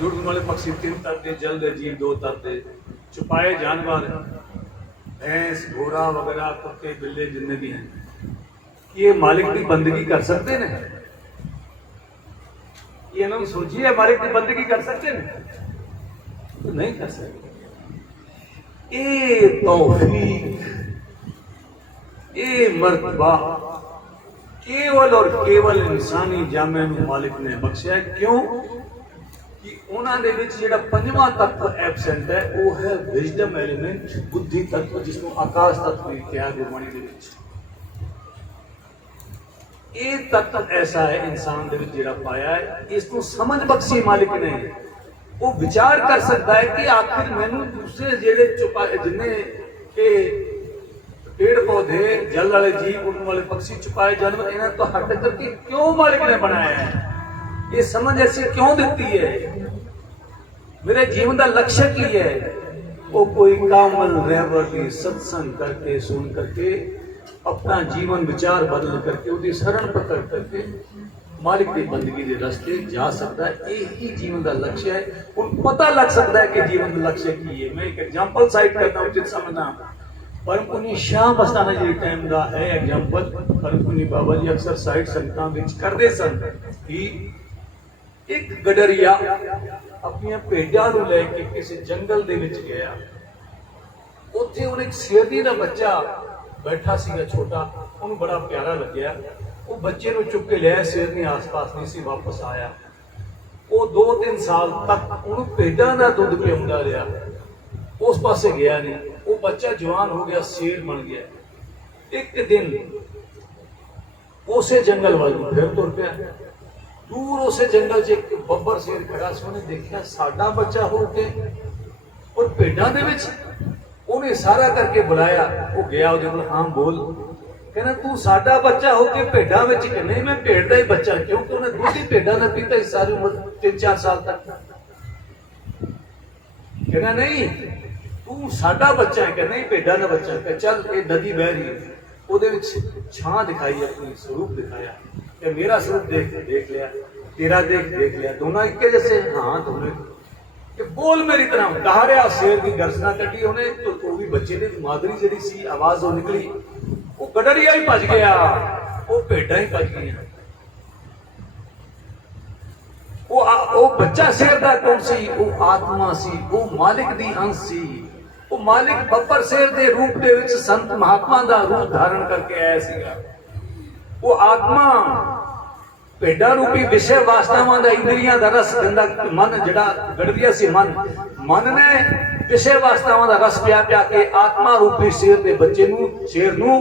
जुड़न वाले पक्षी 3 तरते, जल्द जीव 2 तरते, छुपाए जानवर भैंस घोड़ा वगैरह कुत्ते बिल्ले जितने भी हैं, ये मालिक की बंदगी कर सकते हैं? ये ना सोचिए, मालिक की बंदगी कर सकते हैं? तो नहीं कर सकते। ये तौफीक, ये मर्तबा केवल और केवल इंसानी जामे में मालिक ने बख्शिया है। क्यों कि उन्होंने जो पंजवा तत्व एबसेंट है वो है विजडम एलिमेंट, बुद्धि तत्व, जिसको आकाश तत्व भी कहा गुरबाणी। ये तत्व ऐसा है इंसान जो पाया है, इसको समझ बख्शी मालिक ने। वो विचार कर सकता है कि आखिर मैनू दूसरे जेड़े चुपाए जिन्हें पेड़ पौधे जल वाले जीव उड़ने वाले पक्षी छुपाए जानवर इन्हें तो हट करके क्यों मालिक ने बनाया है? ये समझ ऐसी क्यों देती है? मेरे जीवन का लक्ष्य की है? वो कोई कामल रहवर सत्संग करके सुन करके अपना जीवन विचार बदल करके उसकी शरण पकड़ करके मालिक की बंदगी के रास्ते जा सकता है। यही जीवन का लक्ष्य है। उनको पता लग सकता है कि जीवन का लक्ष्य की है। मैं एक एग्जाम्पल साइड करता हूँ, जिस समझना परम पुनी शाह बस्ताना जी टाइम का है एग्जाम्पल। परम पुनी बाबा जी अक्सर साइड संगतां विच करदे सन कि एक गडरिया अपनी भेडां नूं लैके किसी जंगल दे विच गया। उत्थे उन्हें एक शेरनी दा बच्चा बैठा सीगा छोटा, उन्हें बड़ा प्यारा लग्या। वो बच्चे नूं चुक के लिया, शेरनी आस पास नहीं सी, वापस आया। वो 2-3 साल तक उन्हें भेडां दा दुध पिआउंदा रहा, उस पासे गया नहीं। वो बच्चा जवान हो गया, शेर बन गया। एक दिन उसे जंगल वालों फिर तुर पिया। दूर उसे जंगल च एक बब्बर शेर खड़ा सी, उन्हें देखा साडा बच्चा हो के और भेडां दे विच। उन्हें सारा करके बुलाया। वो गया, उहदे कोल, हाँ बोल। कहना तू साडा बच्चा हो के भेडां विच? कि नहीं, मैं भेड़ दा ही बच्चा, क्योंकि उन्हें दुध ही भेडां दा पीता ही सारी उम्र 3-4 साल तक। कहना नहीं तू साडा बच्चा है। कि नहीं, भेडां दा बच्चा है। चल ये नदी बह रही है, ਉਹਦੇ ਵਿੱਚ ਛਾਂ ਦਿਖਾਈ, अपनी स्वरूप दिखाया कि मेरा स्वरूप देख लिया, तेरा देख लिया, दोनों एक जैसे। हाँ दोनों कि बोल मेरी तरह। दहाड़िया शेर की गर्जना कटी उन्हें, तो वो भी बच्चे ने मादरी जी सी आवाज वो निकली, वो गडरिया ही भज गया, वो भेडा ही भज गई। वो बच्चा शेर का कौन सी? वो आत्मा सी, वो मालिक दी अंश सी। वो मालिक बब्बर शेर के रूप दे विच संत महात्मा का रूप धारण करके आया सीगा। वो आत्मा भेडा रूपी विषय वासनावां दा इंद्रियां दा रस दिंदा मन, जिहड़ा गड़विया सी मन ने विषय वासनावां दा रस पिया के आत्मा रूपी शेर दे बच्चे नूं, शेर नूं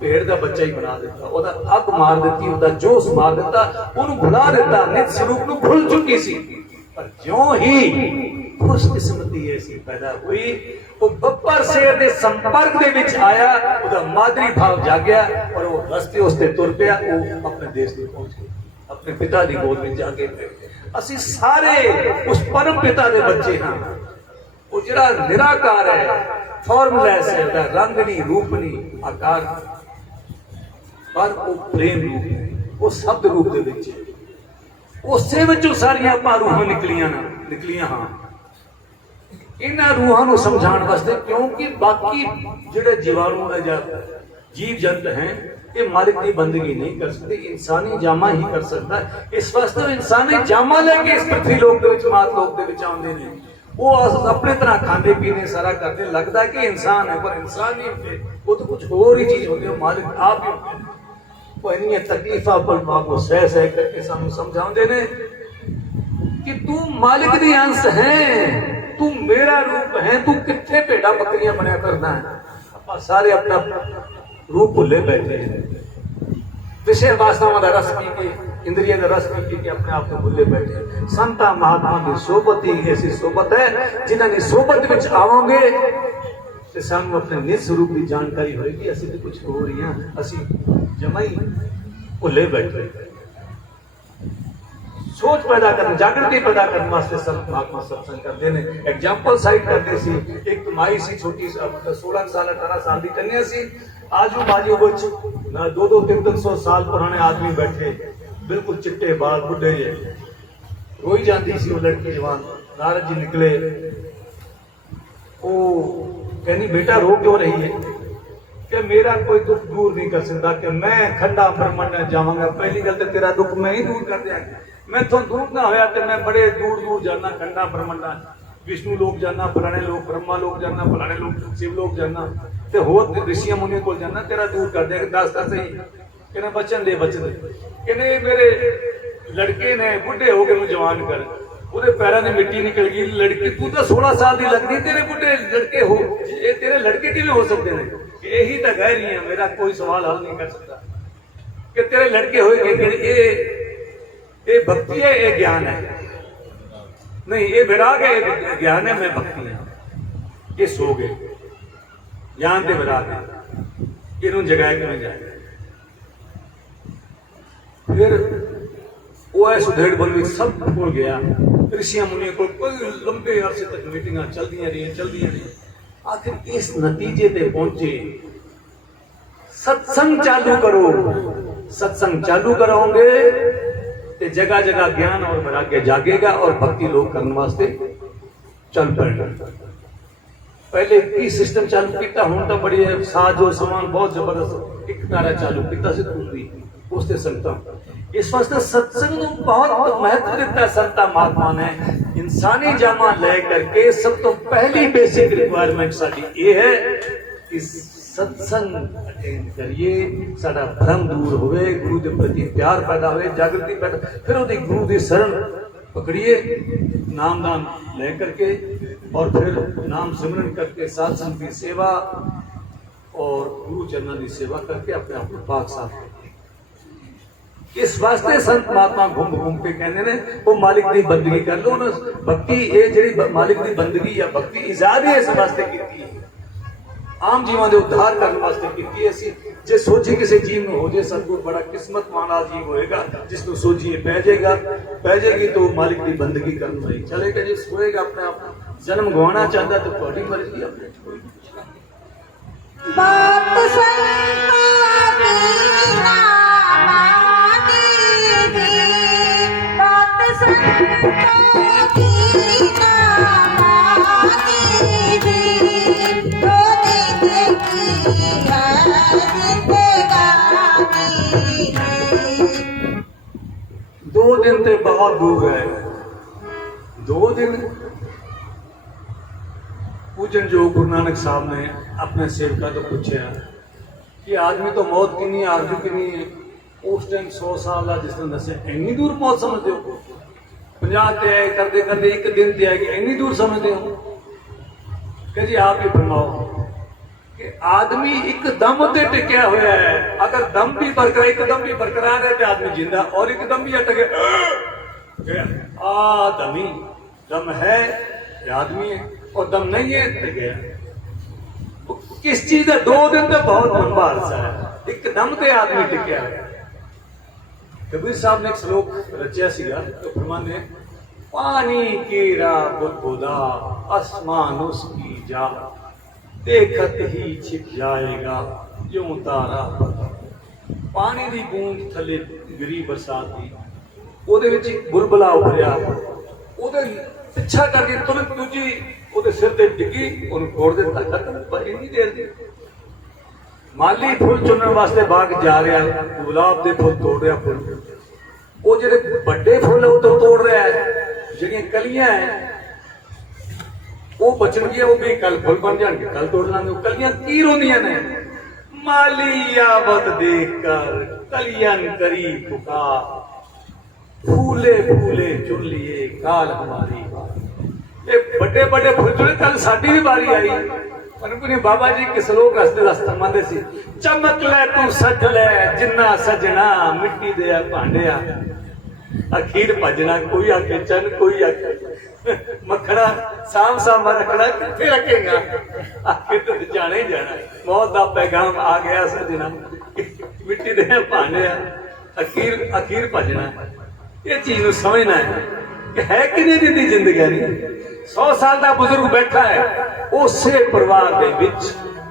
भेड़ दा बच्चा ही बना दिता। ओदा अग मार दिती, ओदा जोश मार दिता, उन्हें भुला दिता, नित स्वरूप नूं भुल चुकी सी। पर ज्यों ही खुशकिस्मती ऐसी पैदा हुई, वो बब्बर शेर के संपर्क दे विच आया, उसका मादरी भाव जागया और वो रस्ते उसते तुर पिया। वो अपने देश में पहुंच गया, अपने पिता की गोद में जाके बैठे। असी सारे उस परम पिता के बच्चे हाँ। वो जिहड़ा निराकार है, फॉर्मलैस है, रंग नहीं, रूप नहीं, आकार, पर वो प्रेम रूप है, वो शब्द रूप दे विच है। उसे विचों सारियां आपां रूहां निकलियां हाँ। इन्हां रूहां नूं समझाउण वास्ते, क्योंकि बाकी जिहड़े जीवाणु या जीव जंत हैं ये मालिक की बंदगी नहीं कर सकते, इंसानी जामा ही कर सकता है। इस वास्ते इंसानी जामा लेके इस पृथ्वी लोक दे विच, मात लोक दे विच आउंदे ने। वो अपने तरह खाने पीने सारा करते, लगता है कि इंसान है, पर इंसान नहीं होते, वो तो कुछ और ही चीज होती है। मालिक आप ही होते हैं। वो इन्नी तकलीफा पर मां को सह करके सानू समझाते ने कि तू मालिक दी अंश है, तू मेरा रूप है, तू कितने भेड़ा बकरियां बनया करना है। आप सारे अपना रूप भुले बैठे हैं, विषय वासनावां दा रस पी के, इंद्रिया का रस पी के अपने आप को भुले बैठे। संता महात्मा की सोबत ही ऐसी सोबत है, जिन्होंने सोबत विच आवांगे तो सानू अपने निज स्वरूप की जानकारी होगी। असी तो कुछ हो रही हैं, असी जमा ही भुले बैठे। सोच पैदा करने, जागृति पैदा करने वास्ते संत महात्मा सत्संग करते हैं। एग्जाम्पल साइड करते सी, एक माई सी छोटी 16 साल 18 साल की कन्या सी, आजू बाजू 200-300 साल पुराने आदमी बैठे, बिल्कुल चिट्टे बाल, बुढ़े जे। रोई जाती सी वो लड़की जवान। नारद जी निकले, वो कहनी बेटा रो क्यों रही है? कि मेरा कोई दुख दूर नहीं कर सकता, कि मैं खंडा ब्रह्मंड जावांगा। पहली गल तो तेरा दुख मैं ही दूर कर दिया, मैं तो दूर ना होया तो मैं बड़े दूर दूर जाना, खंडा ब्रह्मंडा, विष्णु लोग जाना, फलाने लोग ब्रह्मा लोग जाना, फलाने लोग शिव लोग जाना, तो होर ऋषियों मुनियों को जाना, तेरा दूर कर दिया। दस दस ही कहने बचन दे, बचन दे। कहने मेरे लड़के ने बुढ़े हो गए जवान कर, ਉਹਦੇ ਪੈਰਾਂ ਦੀ ਮਿੱਟੀ ਨਿਕਲ ਗਈ। ਲੜਕੀ ਤੂੰ ਤਾਂ 16 ਸਾਲ ਦੀ ਲੱਗਦੀ, ਤੇਰੇ ਬੁੱਢੇ ਲੜਕੇ ਹੋ, ਇਹ ਤੇਰੇ ਲੜਕੇ ਕਿਵੇਂ ਹੋ ਸਕਦੇ ਨੇ? ਇਹੀ ਤਾਂ ਕਹਿ ਰਹੀ ਹੈ, ਮੇਰਾ ਕੋਈ ਸਵਾਲ ਹੱਲ ਨਹੀਂ ਕਰ ਸਕਦਾ ਕਿ ਤੇਰੇ ਲੜਕੇ ਹੋਏ। ਇਹ ਭਗਤੀ ਹੈ, ਇਹ ਗਿਆਨ ਹੈ नहीं, ये विराग है, ये ज्ञान है, मैं भक्ति है। ये सो गए ज्ञान के विराग है, इन्होंने जगाया कि मैं जाए। फिर वो है सुधेड़ बलवी सब भूल गया। ऋषिया मुनियों को कोई लंबे अरसे तक मीटिंग चलदियां रही। आखिर इस नतीजे पे पहुंचे, सत्संग चालू करो। सत्संग चालू करोगे तो जगह जगह ज्ञान और वैराग्य जागेगा और भक्ति लोग करने वास्ते चल पड़ेगा। पहले की सिस्टम चालू किया, हूं तो बड़ी साजो सामान बहुत जबरदस्त एक तारा चालू किया से दूसरी उससे संगता। इस वास्ते सत्संग को बहुत महत्व दिता संता महात्मा ने। इंसानी जामा ले करके सब तो पहली बेसिक रिक्वायरमेंट साडी ये है कि सत्संग अटेंड करिए, साडा भ्रम दूर होवे, गुरु के प्रति प्यार पैदा होवे, जागृति पैदा। फिर वो गुरु की शरण पकड़िए, नाम दान ले करके और फिर नाम सिमरन करके सत्संग की सेवा और गुरु चरणों की सेवा करके अपने आप को पाक साफ करिए। इस वास्ते संत महात्मा घूम घूम के कहते हैं वो मालिक की बंदगी कर लो ना। भक्ति ये जी मालिक की बंदगी या भक्ति इजाद ही इस वास्ते की आम जीवां दे उद्धार करने वास्ते की। असी जे सोची किसी जीव में हो जाए सतगुर बड़ा किस्मत वाला जीव होएगा, जिसको सोचिए पै जाएगी तो मालिक की बंदगी करनी नहीं चलेगा। जो सोएगा अपने आप जन्म गवाना चाहता तो थोड़ी मर्जी अपने बात दो दिन ते बहुत दूर है। 2 दिन पूजन जो गुरु नानक साहब ने अपने सेवका तो पूछा कि आदमी तो मौत किन्नी आरजू किन्नी है। उस टाइम 100 साल का जिस दिन दसे इन्नी दूर मौत समझते हो? 50 ते आए करते करते एक दिन ते आएगी, इन्नी दूर समझते हो? कि जी आप ही फरमाओ कि आदमी एक दम ते टिकया हुआ है। अगर दम भी बरकरार, एक दम भी बरकरार है तो आदमी जिंदा, और एक दम भी अटके दमी दम है आदमी है, और दम नहीं है तो गया। किस चीज का 2 दिन तो बहुत लंबा अरसा है, एक दम ते आदमी टिकया है। कबीर साहब ने एक श्लोक रचा सीगा तो फरमाते हैं, पानी केरा बुदबुदा आसमान उसकी जा, देखत ही छिप जाएगा जो तारा। पानी की बूंद थले गिरी बरसात की, ਉਹਦੇ ਵਿੱਚ ਬੁਲਬੁਲਾ ਉਭਰਿਆ, ਉਹਦੇ ਪਿੱਛਾ ਕਰਕੇ ਤੁਰੰਤ ਦੂਜੀ ਉਹਦੇ ਸਿਰ ਤੇ ਡਿੱਗੀ, ਉਹਨੂੰ ਤੋੜ ਦਿੱਤਾ। ਖਤਮ। ਇੰਨੀ ਦੇਰ ਦੀ ਮਾਲੀ ਫੁੱਲ ਚੁਣਨ ਵਾਸਤੇ ਬਾਗ ਜਾ ਰਿਹਾ, ਗੁਲਾਬ ਦੇ ਫੁੱਲ ਤੋੜ ਰਿਹਾ। ਫੁੱਲ ਉਹ ਜਿਹੜੇ ਵੱਡੇ ਫੁੱਲ ਉਹ ਤੋਂ ਤੋੜ ਰਿਹਾ ਹੈ, ਜਿਹੜੀਆਂ ਕਲੀਆਂ ਹੈ ਉਹ ਬਚਣਗੀਆਂ, ਉਹ ਵੀ ਕੱਲ ਫੁੱਲ ਬਣ ਜਾਣਗੇ, ਕੱਲ ਤੋੜ ਲਾਂਗੇ। ਉਹ ਕਲੀਆਂ ਕੀ ਰੋਂਦੀਆਂ ਨੇ? ਮਾਲੀ ਆਵਤ ਦੇਖ ਕਰ ਕਲੀਆਂ ਕਰੀ ਪੁਕਾਰ, फूले फूले चुन लिए काल हमारी। ये बड़े बड़े फूल चुने, कल साडी भी बारी आई। पर बाबा जी किस लोग रस्ते रस्ते मंदे सी, चमक ले तू सज ले जिन्ना सजना मिट्टी दे भांडिया। अखीर भजना, कोई आके चन कोई आके मखड़ा, साम साम रखना कितने रखेगा? आखिर तो जाना ही जाना, मौत का पैगाम आ गया सजना मिट्टी दे भांडिया। अखीर अखीर भजना, ये चीज को समझना है कि नहीं दी जिंदगी। 100 साल का बुजुर्ग बैठा है, उसे परिवार के विच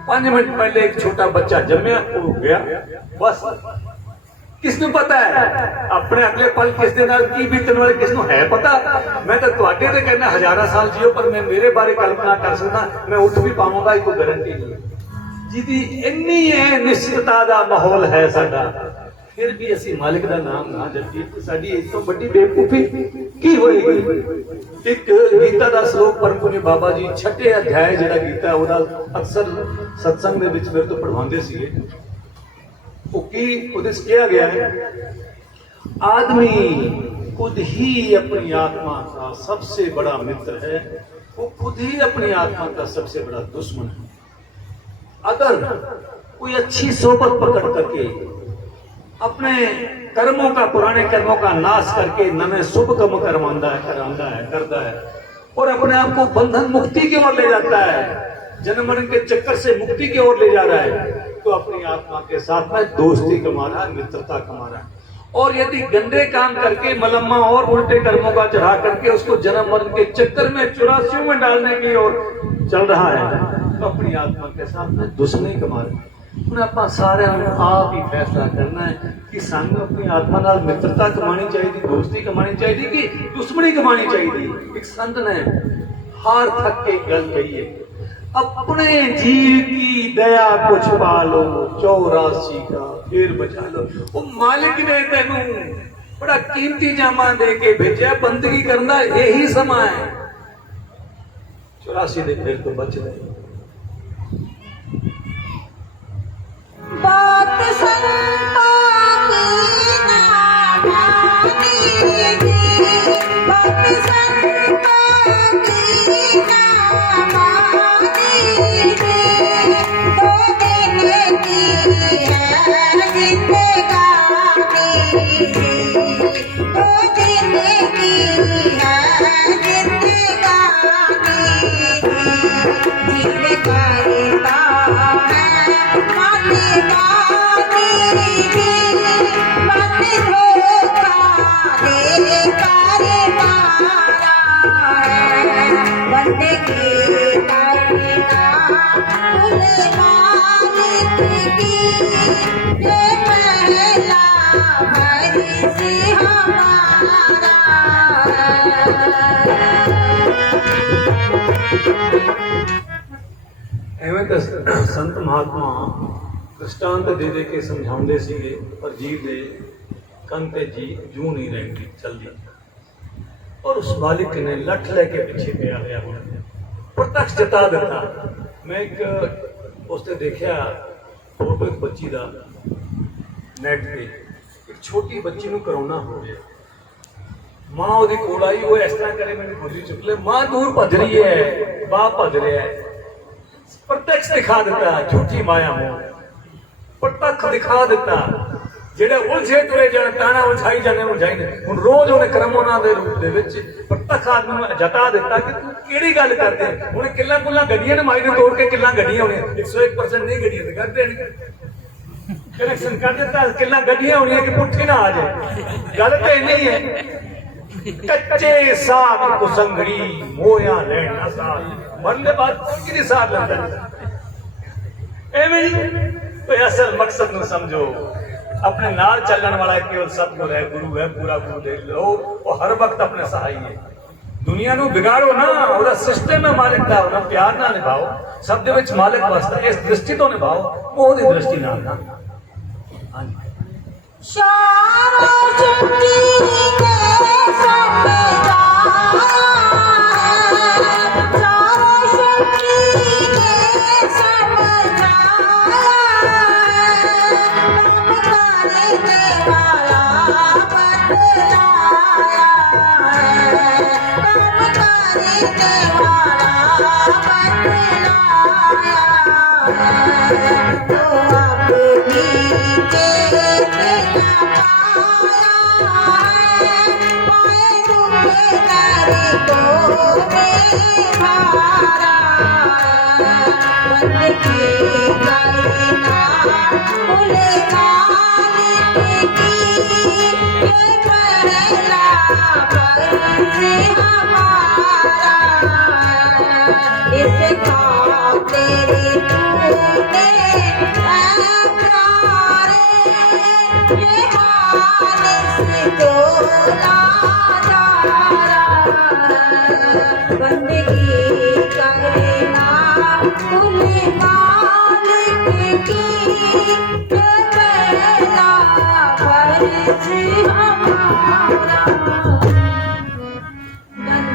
5 मिनट पहले एक छोटा बच्चा जमया, वो गया, बस किसनू पता है अपने अगले पल किस दे नाल की बीतण वाले किसनू है पता। मैं तो तुहाडे ते कहना हजारां साल जियो, पर मैं मेरे बारे कल्पना कर सकदा, मैं उठ भी पावांगा, कोई गारंटी नहीं। जिहदी इन्नी है निश्चितता दा माहौल है साडा, फिर भी असी मालिक दा नाम ना जपीए तो साडी इस तो बड़ी बेवकूफी की होएगी। एक गीता दा श्लोक परम पुण्य बाबा जी 6ठे अध्याय जिहड़ा गीता ओदा अक्सर सत्संग दे विच मेरे तो पढ़वांदे सीगे। वो की उहदे च कहा गया है, आदमी खुद ही अपनी आत्मा का सबसे बड़ा मित्र है, वो खुद ही अपनी आत्मा का सबसे बड़ा दुश्मन है। अगर कोई अच्छी सोबत पकड़ करके अपने कर्मों का, पुराने कर्मों का नाश करके नवे शुभ कर्म करवाता है और अपने आप को बंधन मुक्ति की ओर ले जाता है, जन्म मरण के चक्कर से मुक्ति की ओर ले जा रहा है, तो अपनी आत्मा के साथ में दोस्ती कमा रहा है, मित्रता कमा रहा है। और यदि गंदे काम करके मलम्मा और उल्टे कर्मों का चढ़ा करके उसको जन्म मरण के चक्कर में 84 में डालने की ओर चल रहा है, तो अपनी आत्मा के साथ में दुश्मनी कमा रहा है। ਹੁਣ ਆਪਾਂ ਸਾਰਿਆਂ ਨੂੰ ਆਪ ਹੀ फैसला करना है कि ਸਾਨੂੰ अपनी आत्मा नाल मित्रता कमानी चाहिए, दोस्ती कमानी चाहिए कि दुश्मनी कमानी चाहिए। एक संत ने हार थक के गल कही है, अपने जीव की दया कुछ पालो, 84 का फिर बचा लो। वो मालिक ने तेनू बड़ा कीमती जामा दे के भेजा, बंदगी करना यही समा है, 84 दे फिर तो बच गए। बात संता की ना मानेगी, बात संता की ना मानेगी, दो दिन की है जिंदगानी, दो दिन की है जिंदगानी, जीव करता है ਐਵੇਂ ਤਾਂ ਸੰਤ ਮਹਾਤਮਾ दृष्टांत दे दे के समझाते सीगे, पर जीव दे कन ते जी जू नहीं रहती चलती, और उस मालिक ने लठ लेके पीछे गया हुआ प्रत्यक्ष जता दिता। मैं एक उसने देखा फोटो एक बच्ची का नेट पे, एक छोटी बच्ची को करोना हो गया, मां वो कोल आई, वो इस तरह करे मैंने गोली चुक ले, मां दूर भज रही है, बाप भज रहा है, प्रत्यक्ष दिखा दिता, झूठी माया मोह प्रत्यक्ष दिखा दिता। जेड़े उलझे तुरे जाने ताना उलझाई जाने हुण रोज उन्हें क्रमोना दे रूप दे विच प्रत्यक्ष आदमी नूं जता दिता कि तू किहड़ी गल करदे। हुण किल्ला कुल्ला गड्डियां ने माई ने तोड़ के किल्ला गड्डियां होणियां, 101% नहीं गड्डियां ते कर देणगे, कनेक्शन कर दिता, किल्ला गड्डियां होणियां कि पुट्ठी ना आ जाए। गल ते इन्नी है, कच्चे साथ कुसंगड़ी मोया लैना साथ, मरने बाद किहदी साथ लैंदा एवें। तो असल मकसद न समझो, अपने नाल चलने वाला केवल सतगुरु है, गुरु है, पूरा गुरु दे लो, वो हर वक्त अपने सहाय है। दुनिया नू बिगाड़ो ना, वो सिस्टम है मालिक का, वो प्यार ना निभाओ, सब दे विच मालिक वसदा, इस दृष्टि तो निभाओ, वो दी दृष्टि नाल ना। हां तेरे तूने बंदगी करना कुल मालिक की पहला फर्ज हमारा।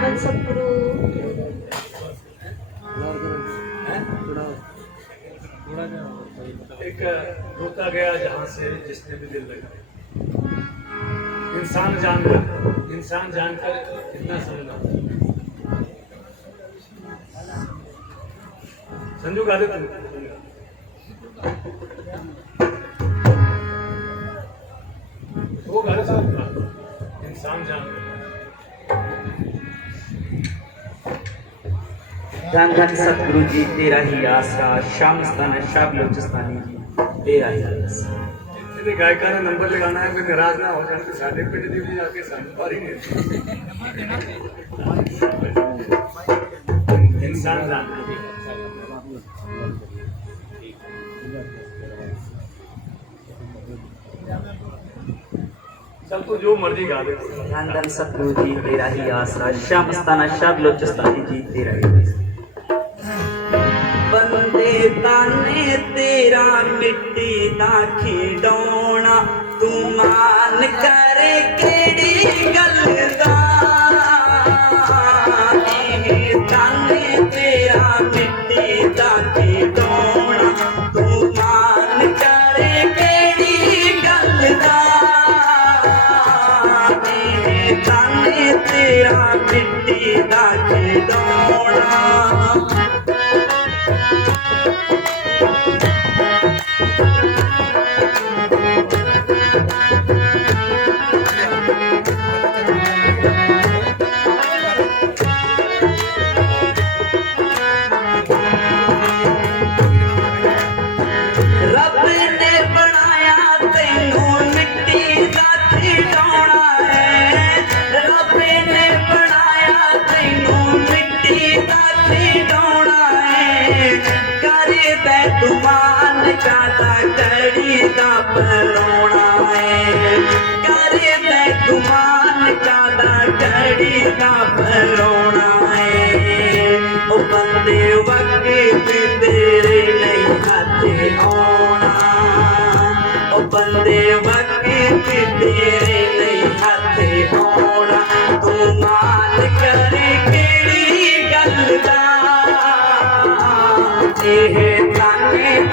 धन सतगुरु। एक रोता गया जहां से जिसने भी दिल लगा। इंसान जानकर कितना समझना। संजू गा दे तुम। वो गा दे इंसान जानकर। धन धन सतगुरु जी तेरा ही आसरा, शाम स्थान शाह बलोचिस्तानी जी तेरा ही आसरा। ਇਹਦੇ ਗਾਇਕਾਂ ਨੇ ਨੰਬਰ ਲਗਾਉਣਾ ਹੈ, ਕੋਈ ਨਾਰਾਜ਼ ਨਾ ਹੋ ਜਾਣ ਕਿ ਸਾਡੇ ਪਿੰਡ ਦੀ ਵੀ ਜਾ ਕੇ ਸਾਨੂੰ ਪਾਰੀ ਨੇ ਇਨਸਾਨ ਜਾਣਦਾ। सब तो जो मर्जी गा दे। धन धन सतगुरु जी तेरा ही आसरा, शाम स्थान शाह बलोचिस्तानी जी तेरा ही आसरा। बंदे ताने तेरा मिट्टी दा खिडौना, तू मान करे केड़ी गल दा। ताने तेरा मिट्टी दा खिडौना, तू मान करे केड़ी गल दा। ताने तेरा मिट्टी दा खिडौना। तुमान कादा कड़ी दा परोना है, करे ते तुमान कादा कड़ी दा परोना है। ओ बंदे वक्त तेरे नहीं हाथे आना, ओ बंदे वक्त तेरे नहीं हाथे आना। तू मान करे केड़ी गल दा।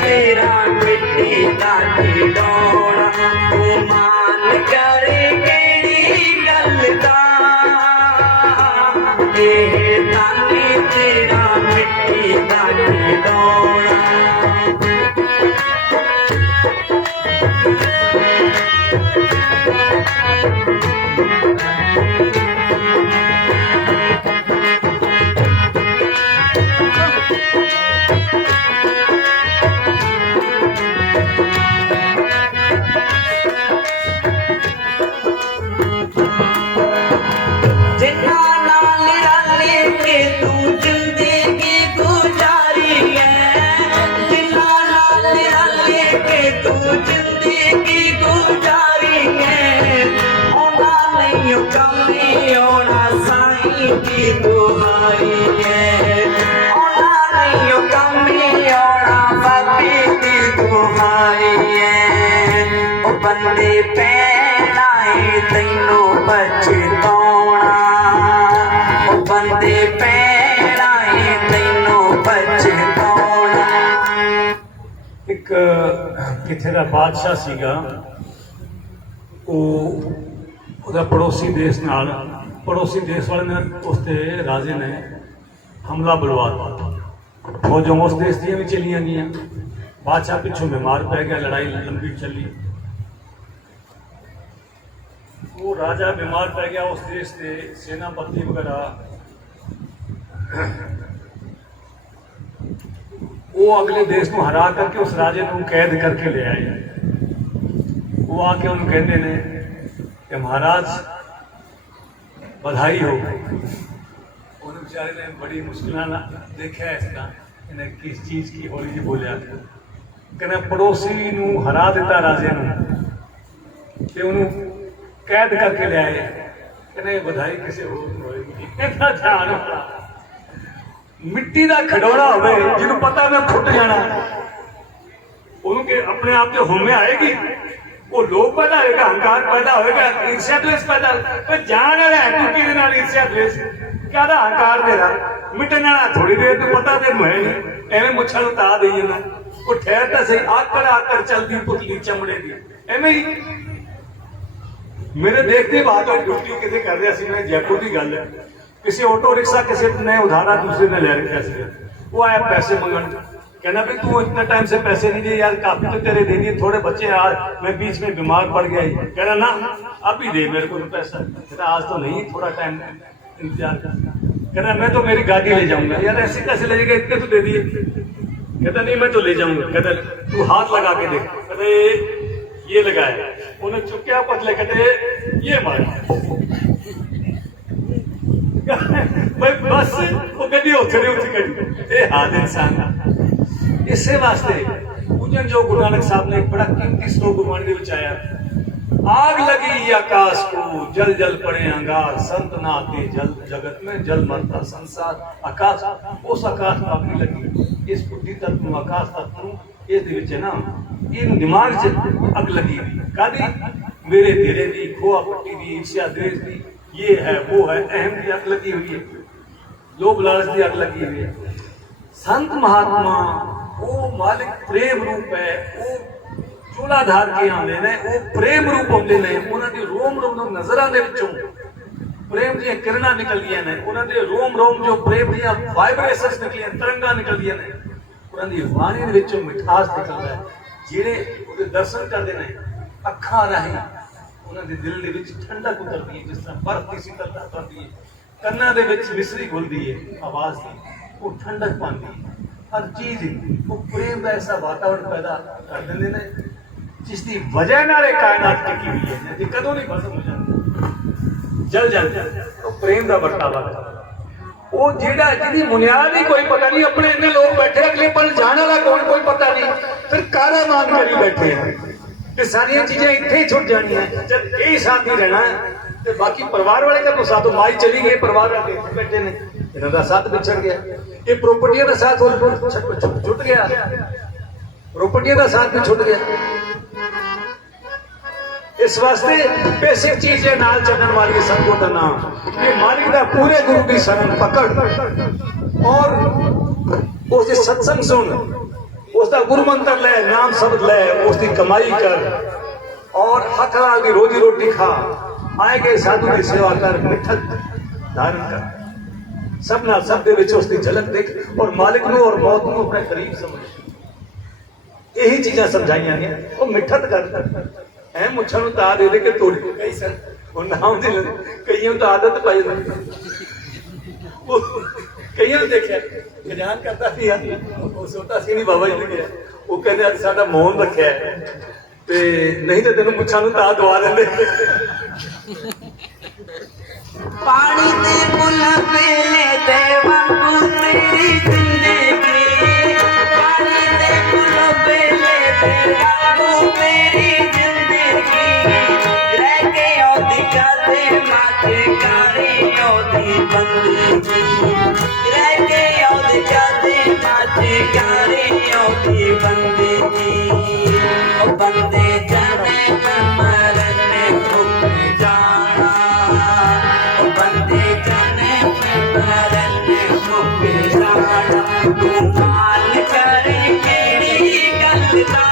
तेरा मिट्टी दा खिडौना, तू मान करे केड़ी गल दा। ताने तेरा मिट्टी दा खिडौना। बंदे पैनाए तैनू पछताउणा, बंदे पैनाए तैनू पछताउणा। एक किथे दा बादशाह सीगा, ਉਹਦਾ पड़ोसी देश नाल पड़ोसी देश वाले ने उसते राजे ने हमला बुलवा दिया। फौजों उस देश दी भी चलियां गईयां, बादशाह पिछों बीमार पै गया, लड़ाई लंबी चली। वो राजा बीमार पै गया, उस देश के सेनापति वगैरह वो अगले देश को हरा करके उस राजे को कैद करके ले आए। वो आके उन्हें कहते ने कि महाराज बधाई हो। उन्हें बेचारे ने बड़ी मुश्किल देखा इसका, इन्हें किस चीज की होली जी बोलिया कहना पड़ोसी नू हरा दिता राजे ने, कैद करके ले आए। कहने बधाई किसी होर नूं होएगी। इहदा ध्यान रखना। मिट्टी का खिडौना होवे जिन्हों पता मैं फुट जाना, उन्होंने के अपने आप से होमे आएगी, वो लोग पैदा होगा, अहंकार पैदा होगा, ईर्ष्या द्वेष पैदा होगा। जान वाला है तू कि ईर्ष्या द्वेष क्या अहंकार मेरा मिटना थोड़ी देर तो पता तो मैं नहीं एवं मुछा ता दी जाना वो ठहर तो सही आकर चलती पुतली चमड़े की एवं ही मेरे देखते बात और ड्यूटी किसी कर रहा सी मैं जयपुर की गल है किसी ऑटो रिक्शा किसी ने उधारा दूसरे ने ले रखा सी वो आया पैसे मंगन कहना भाई तू इतना टाइम से पैसे नहीं दिए यार काफी तो तेरे दे दिए थोड़े बच्चे यार मैं बीच में बीमार पड़ गया कहना ना अब ही दे मेरे को पैसा कहना आज तो नहीं थोड़ा टाइम इंतजार कर कहना मैं तो मेरी गाड़ी ले जाऊंगा यार ऐसे कैसे ले जाएगा इतने तो दे दिए कहता नहीं मैं तो ले जाऊंगा कहता तू हाथ लगा के देख कहते ये लगाया उन्हें चुक्या पतले कहते ये मारा भाई बस वो गड्डी उठे गड्डी ये हाल इंसान इसे वास्ते पूजन जो गुरु नानक साहब ने एक बड़ा कीमती श्लोक गुरबाणी में आया आग लगी आकाश को जल जल पड़े अंगार संत नाते जल जगत में जल मरता संसार आकाश उस आकाश में आग नहीं लगी इस बुद्धि तत्व में आकाश तत्व इस दे ना इन दिमाग से अग लगी कादी मेरे तेरे दी खोआ पट्टी दी ईर्ष्या द्वेष दी ये है वो है अहम की अग लगी हुई है लोभ लालच की अग लगी हुई है संत महात्मा वो मालिक प्रेम रूप है वो चूलाधार के आंदे ने वो प्रेम रूप आंदे ने उन्होंने रोम रोम नजरां दे विचों प्रेम दी किरणां निकलदियां ने उन्होंने रोम रोम जो प्रेम दी वाइब्रेशंस निकलियां तरंगां निकलदियां ने उन्होंने वाणी दे विचों मिठास निकलदा है जिहड़े उहदे दर्शन करदे ने अखां राहीं उन्होंने दिल दे विच ठंडक उतरदी है जिस तरह बर्फ दी शीतलता उतरदी है कन्नां दे विच मिसरी घुलदी है आवाज दी वो ठंडक पांदी है हर चीज वो प्रेम का ऐसा वातावरण पैदा कर देंगे ने जिसकी वजह नाले कायनात टिकी हुई है ये कदों नहीं खत्म हो जाती जल जल तो प्रेम का बर्तावा वो जेड़ा जिहदी बुनियाद ही कोई पता नहीं अपने इतने लोग बैठे अगले पल जाने वाला कौन कोई पता नहीं फिर कारा मान करी बैठे हैं कि सारिया चीजें इतने ही छुट जानी है जब यही साथ ही रहना है तो बाकी परिवार वाले का तो साथ माई चली गई परिवार वाले बैठे ने इन्हों का साथ बिछड़ गया ये प्रॉपर्टियों का साथ छुट गया प्रॉपर्टियों का साथ भी छुट गया इस वास्ते बेसिक चीज है नाल चलने वाली संगो का नाम ये मालिक का पूरे गुरु की शरण पकड़ और उसकी सत्संग सुन उसका गुरु मंत्र ले नाम शब्द ले उसकी कमाई कर और हक हलाल की रोजी रोटी खा आए गए साधु की सेवा कर मिठत धारण कर सब ना सब दे विच उसकी झलक देख और मालिक नु और मौत नु अपने करीब समझ यही चीज़ां समझाइयां ने वो मिठत कर ऐ मुछा नु ता दे के तोड़ के कई सर और नाम दे कईयों तो आदत पाई वो कईयों देखा ज्ञान करता सी वो सोता सी नहीं बाबा जी ने वो कहते अज साडा मौन रखा है ते नहीं तो तेन मुछा नु ता दवा देंदे पानी दे पुल पेले ते वांगू मेरी जिंदगी पानी दे पुल पेले ते वांगू मेरी जिंदगी रह के औदी जाते माथे कारी औदी बंदगी रह के औदी जाते माथे कारी औदी बंदगी ओ बंदे जाने न मरने खुद जाना बंदे जाने मरने खुद जाना तू मान करे केड़ी गल दा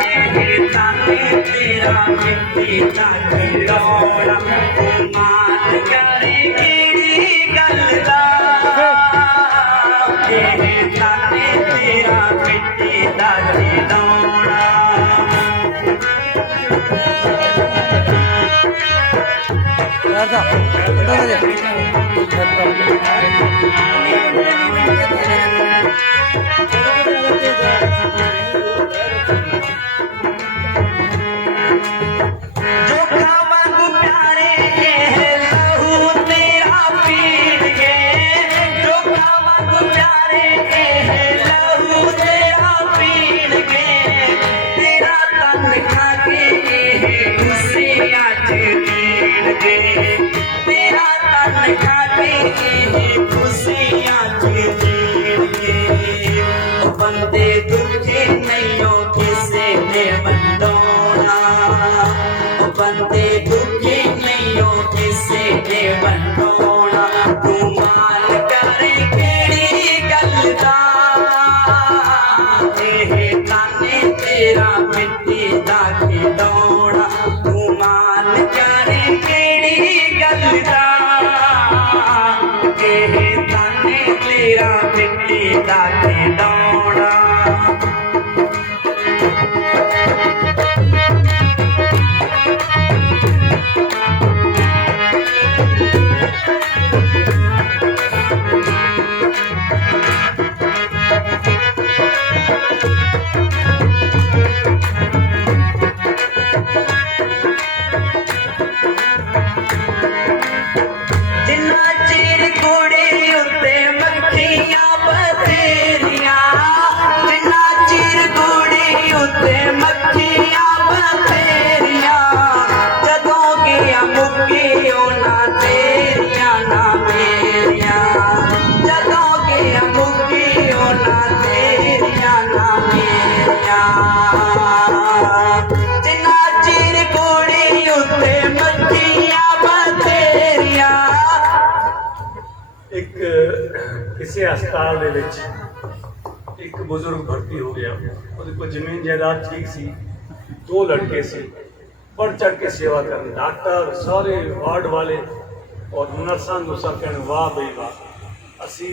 तेरे ताने तेरा मिट्टी दा खिलौना तू मान करे केड़ी गल दा तेरे ताने तेरा मिट्टी दा खिलौना जो खामंग प्यारे है लहू तेरा पीर के जो खामंग प्यारे है लहू तेरा पीर के तेरा तन खा के उसे आज चिर कुड़ी उत्ते मक्खियां बथेरियां जिन्ना चिर कुड़ी उत्ते मक्खियां बथेरियां जदों गया मुक्की उन्हां तेरियां ना मेरियां जदों गया मुक्की उन्हां तेरियां ना मेरियां जिन्ना चिर कुड़ी उत्ते मक्खियां बथेरियां। एक किसी हस्पताल ਦੇ ਵਿੱਚ ਇੱਕ ਬਜ਼ੁਰਗ ਭਰਤੀ ਹੋ ਗਿਆ। ਉਹਦੇ ਕੋਲ ਜ਼ਮੀਨ ਜਾਇਦਾਦ ਠੀਕ ਸੀ, 2 ਲੜਕੇ ਸੀ, बढ़ चढ़ के सेवा करनी। डॉक्टर सारे वार्ड वाले और नर्सा नुसा कहने वाह बई वाह। असी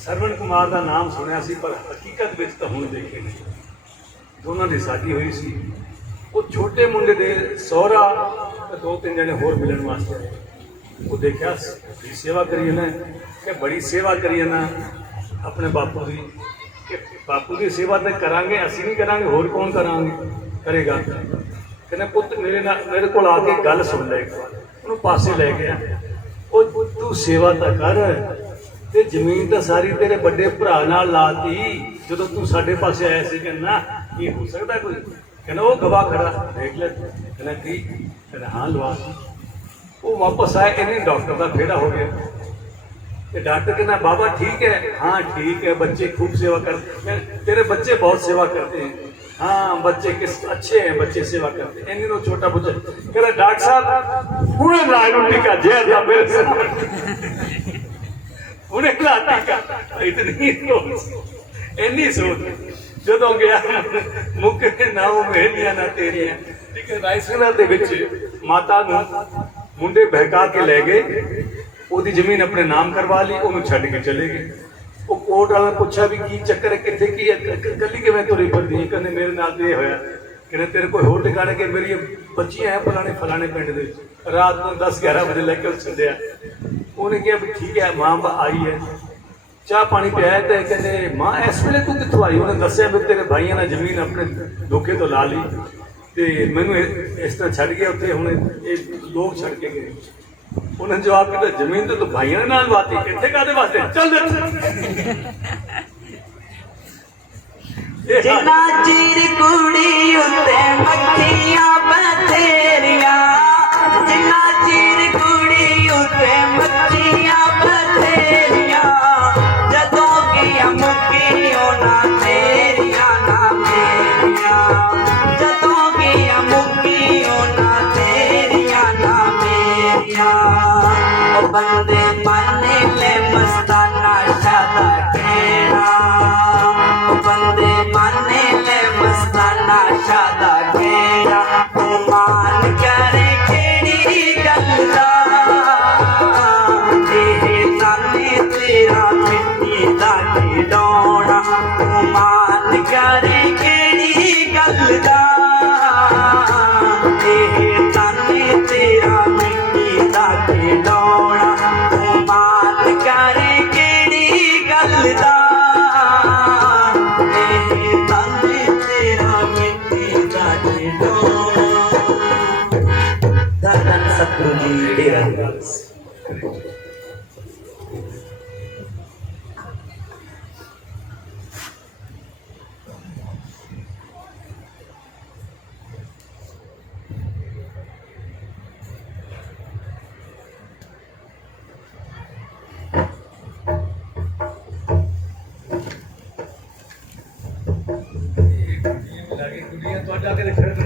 सरवण कुमार का नाम सुनिया सी पर हकीकत में तो हुण देखे नहीं। दोनों की शादी हुई सी। वो छोटे मुंडे दे सौरा 2-3 जने होर मिलने वास्ते आए। वो देखा बड़ी सेवा करी ना कि बड़ी सेवा करी ना अपने बापू की कि बापू की सेवा तो करांगे असी नहीं करांगे होर कौन करांगे करेगा। कहना पुत मेरे को आके गल सुन ले। उन्होंने पासे लै गया। तू सेवा तो कर ते जमीन तो सारी तेरे बड़े भरा नाल लाती जो तू साढ़े पासे आया सी। कहना की हो सकता कोई। कहना वो गवाह खड़ा देख ले। कहना की कहना हाँ लवा। वो वापस आए इन्हें डॉक्टर का फेरा हो गया। तो डॉक्टर कहना बाबा ठीक है। हाँ ठीक है बच्चे खूब सेवा करते तेरे बच्चे बहुत सेवा करते हैं। हाँ बच्चे किस अच्छे हैं बच्चे सेवा करते हैं। इन्हीं छोटा बच्चा कहना डॉक्टर साहब उन्हें ला रोटी का जहर था मेरे से उन्हें ला टीका इतनी इन्नी सोच जो गया मुख ना वो मेरिया ना तेरिया। ठीक है राइसविला दे विच माता नूं मुंडे बहका के ले गए। ओदी जमीन अपने नाम करवा ली। उन्होंने छड्ड के चले गए। वो कोर्ट वाला पूछा भी की चक्कर है कितने की है गली किवें तुरी फिरदी है। कहने मेरे नाल तो ये होया। कहने तेरे कोई होर ठिकाने के मेरी बच्चियां हैं फलाने फलाने पिंड दे रात को 10-11 बजे लेके छड्डिया। उन्हें कहा भी ठीक है मां आई है चाह पानी पियाया। तो कहते मां इस वेले तू कितों आई। उन्हें दसिया भी तेरे भाइयों ने जमीन अपने धोखे तो ला ली तो मैनू इस तरह छड्ड गया उत्थे हुण ये लोग छड्ड के गए। उन्हें जवाब दिया जमीन तो भाइयों ने नाल वाती इत्थे काहदे वास्ते चल जिन्ना चिर कुड़ी उत्ते मक्खियां बथेरियां जिन्ना चिर कुड़ी उत्ते मक्खियां बथेरियां जदों गया मुक्की उन्हां तेरियां ना मेरियां जदों गया मुक्की उन्हां तेरियां ना मेरियां। ओ बंदे माने ले मस्ताना शादा कहना बंदे माने ले मस्ताना शादा कहना मान करे केड़ी गल दा ताने तेरा मिट्टी दा खिडौना मान करे केड़ी गल दा ताने तेरा मिट्टी दा खिडौना मान करे केड़ी गल दा धन सतगुरु जी डेरा निवास। दुनिया तो जाके फिर तो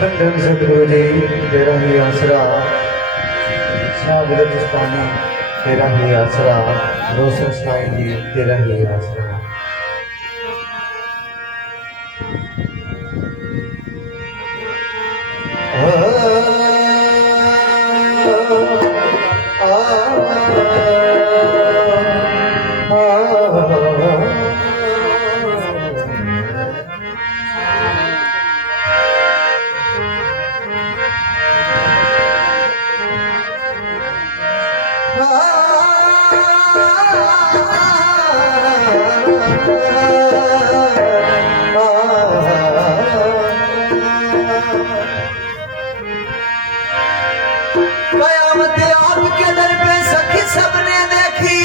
धन धन सतगुरु जी तेरा ही आसरा, शाह बलूचिस्तानी तेरा ही आसरा, रोशन साईं जी तेरा ही आसरा। कयामत आपके दर पे सखी सबने देखी,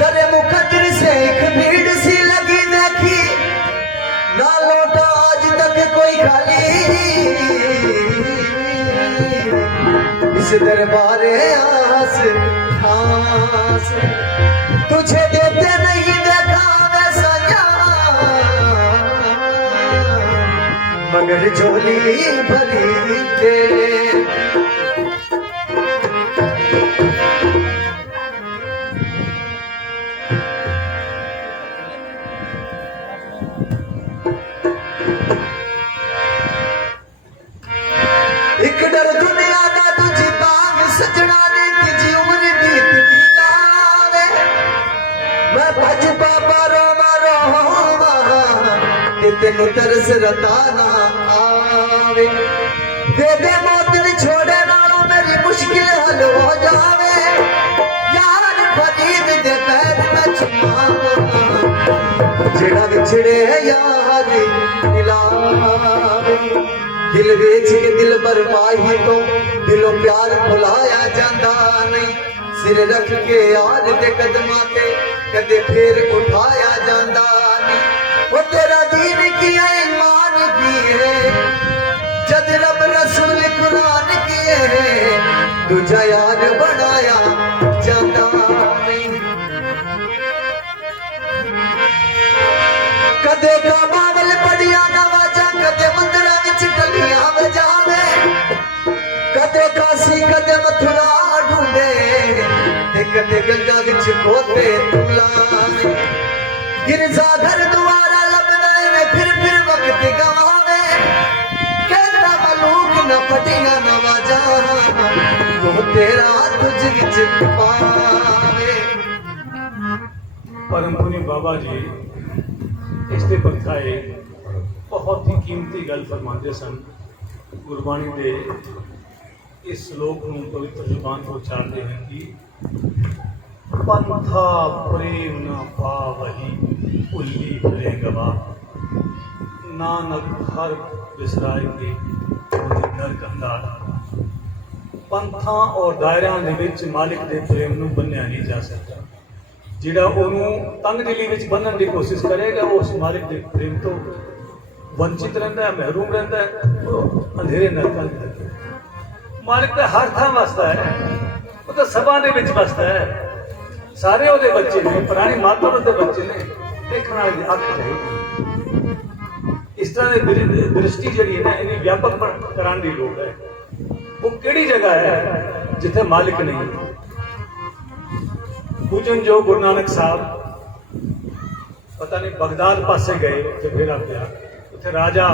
दरे मुकद्दर से एक भीड़ सी लगी देखी, ना लौटा आज तक कोई खाली इस दरबारे आस खास, तुझे देते नहीं देखा वैसा यार, मगर झोली भरी तेरे। एक डर दुनिया दा तुझी तांग सजना ने तुझी उम्र बीत जावे, मैं भज बाबा रोमा रोमा ते तेनु तरस रताना आवे, दे दे मौत ने छोड़े नालों मेरी मुश्किल हल हो जावे, यार फरीद दे पैर में चुमावा, जेड़ा विछड़े यार मिलावे, दिल बेच के दिल बरपाई तो दिलों प्यार भुलाया जाता नहीं, सिर रख के यार दे कदमां ते कदे फिर उठाया जाता नहीं, वो तेरा दीन की है ईमान की है, जद रब रसूल कुरान की है, तुझा यार बनाया जाता नहीं। कदे का बावल बढ़िया नवाजा, कदे मंदिरा विच टलियां बजावे, कदे काशी कदे मथुरा ढूंढे, ते कदे गंगा विच गोते तुलावे, गिरजा घर द्वारा लभदा है फिर वक्त गवावे, कहता मलूक न पटिया नवाजा, वो तेरा तुझ विच पावे। परम पुनी बाबा जी इसके परखाए बहुत ही कीमती गल फरमाते सन। गुरबाणी के इस श्लोक को पवित्र जुबान को उच्चारते हैं कि पंथा प्रेम न पावही उल्ली भले गवा, नानक हर बिसराए के घर कंधार। पंथा और दायरा ਦੇ ਵਿੱਚ ਮਾਲਿਕ ਦੇ ਪ੍ਰੇਮ ਨੂੰ ਬੰਨਿਆ ਨਹੀਂ ਜਾ ਸਕਦਾ। ਜਿਹੜਾ ਉਹਨੂੰ ਤੰਗ ਦਿਲੀ ਵਿੱਚ ਬੰਨਣ ਦੀ ਕੋਸ਼ਿਸ਼ ਕਰੇਗਾ ਉਹ ਉਸ ਮਾਲਿਕ ਦੇ ਪ੍ਰੇਮ ਤੋਂ ਵੰਚਿਤ ਰਹਿੰਦਾ ਹੈ, ਮਹਿਰੂਮ ਰਹਿੰਦਾ ਹੈ, ਉਹ ਅੰਧੇਰੇ ਨਰਕਾਂ ਵਿੱਚ ਰਹਿੰਦਾ ਹੈ। ਮਾਲਿਕ ਤਾਂ ਹਰ ਥਾਂ ਵਸਦਾ ਹੈ, ਉਹ ਤਾਂ ਸਭਾ ਦੇ ਵਿੱਚ ਵਸਦਾ ਹੈ, ਸਾਰੇ ਉਹਦੇ ਬੱਚੇ ਨੇ, ਪੁਰਾਣੀ ਮਾਤਾ ਦੇ ਬੱਚੇ ਨੇ, ਦੇਖਣ ਵਾਲੇ ਦੀ ਅੱਖ ਚਾਹੀਦੀ। ਇਸ ਤਰ੍ਹਾਂ ਦੀ ਦ੍ਰਿਸ਼ਟੀ ਜਿਹੜੀ ਹੈ ਨਾ ਇਹਦੀ ਵਿਆਪਕ ਕਰਾਉਣ ਦੀ ਲੋੜ ਹੈ। वो केड़ी जगह है जिथे मालिक नहीं। पूजन जो गुरु नानक साहब पता नहीं बगदाद पासे गए, उत्थे फेरा पिया, उत्थे राजा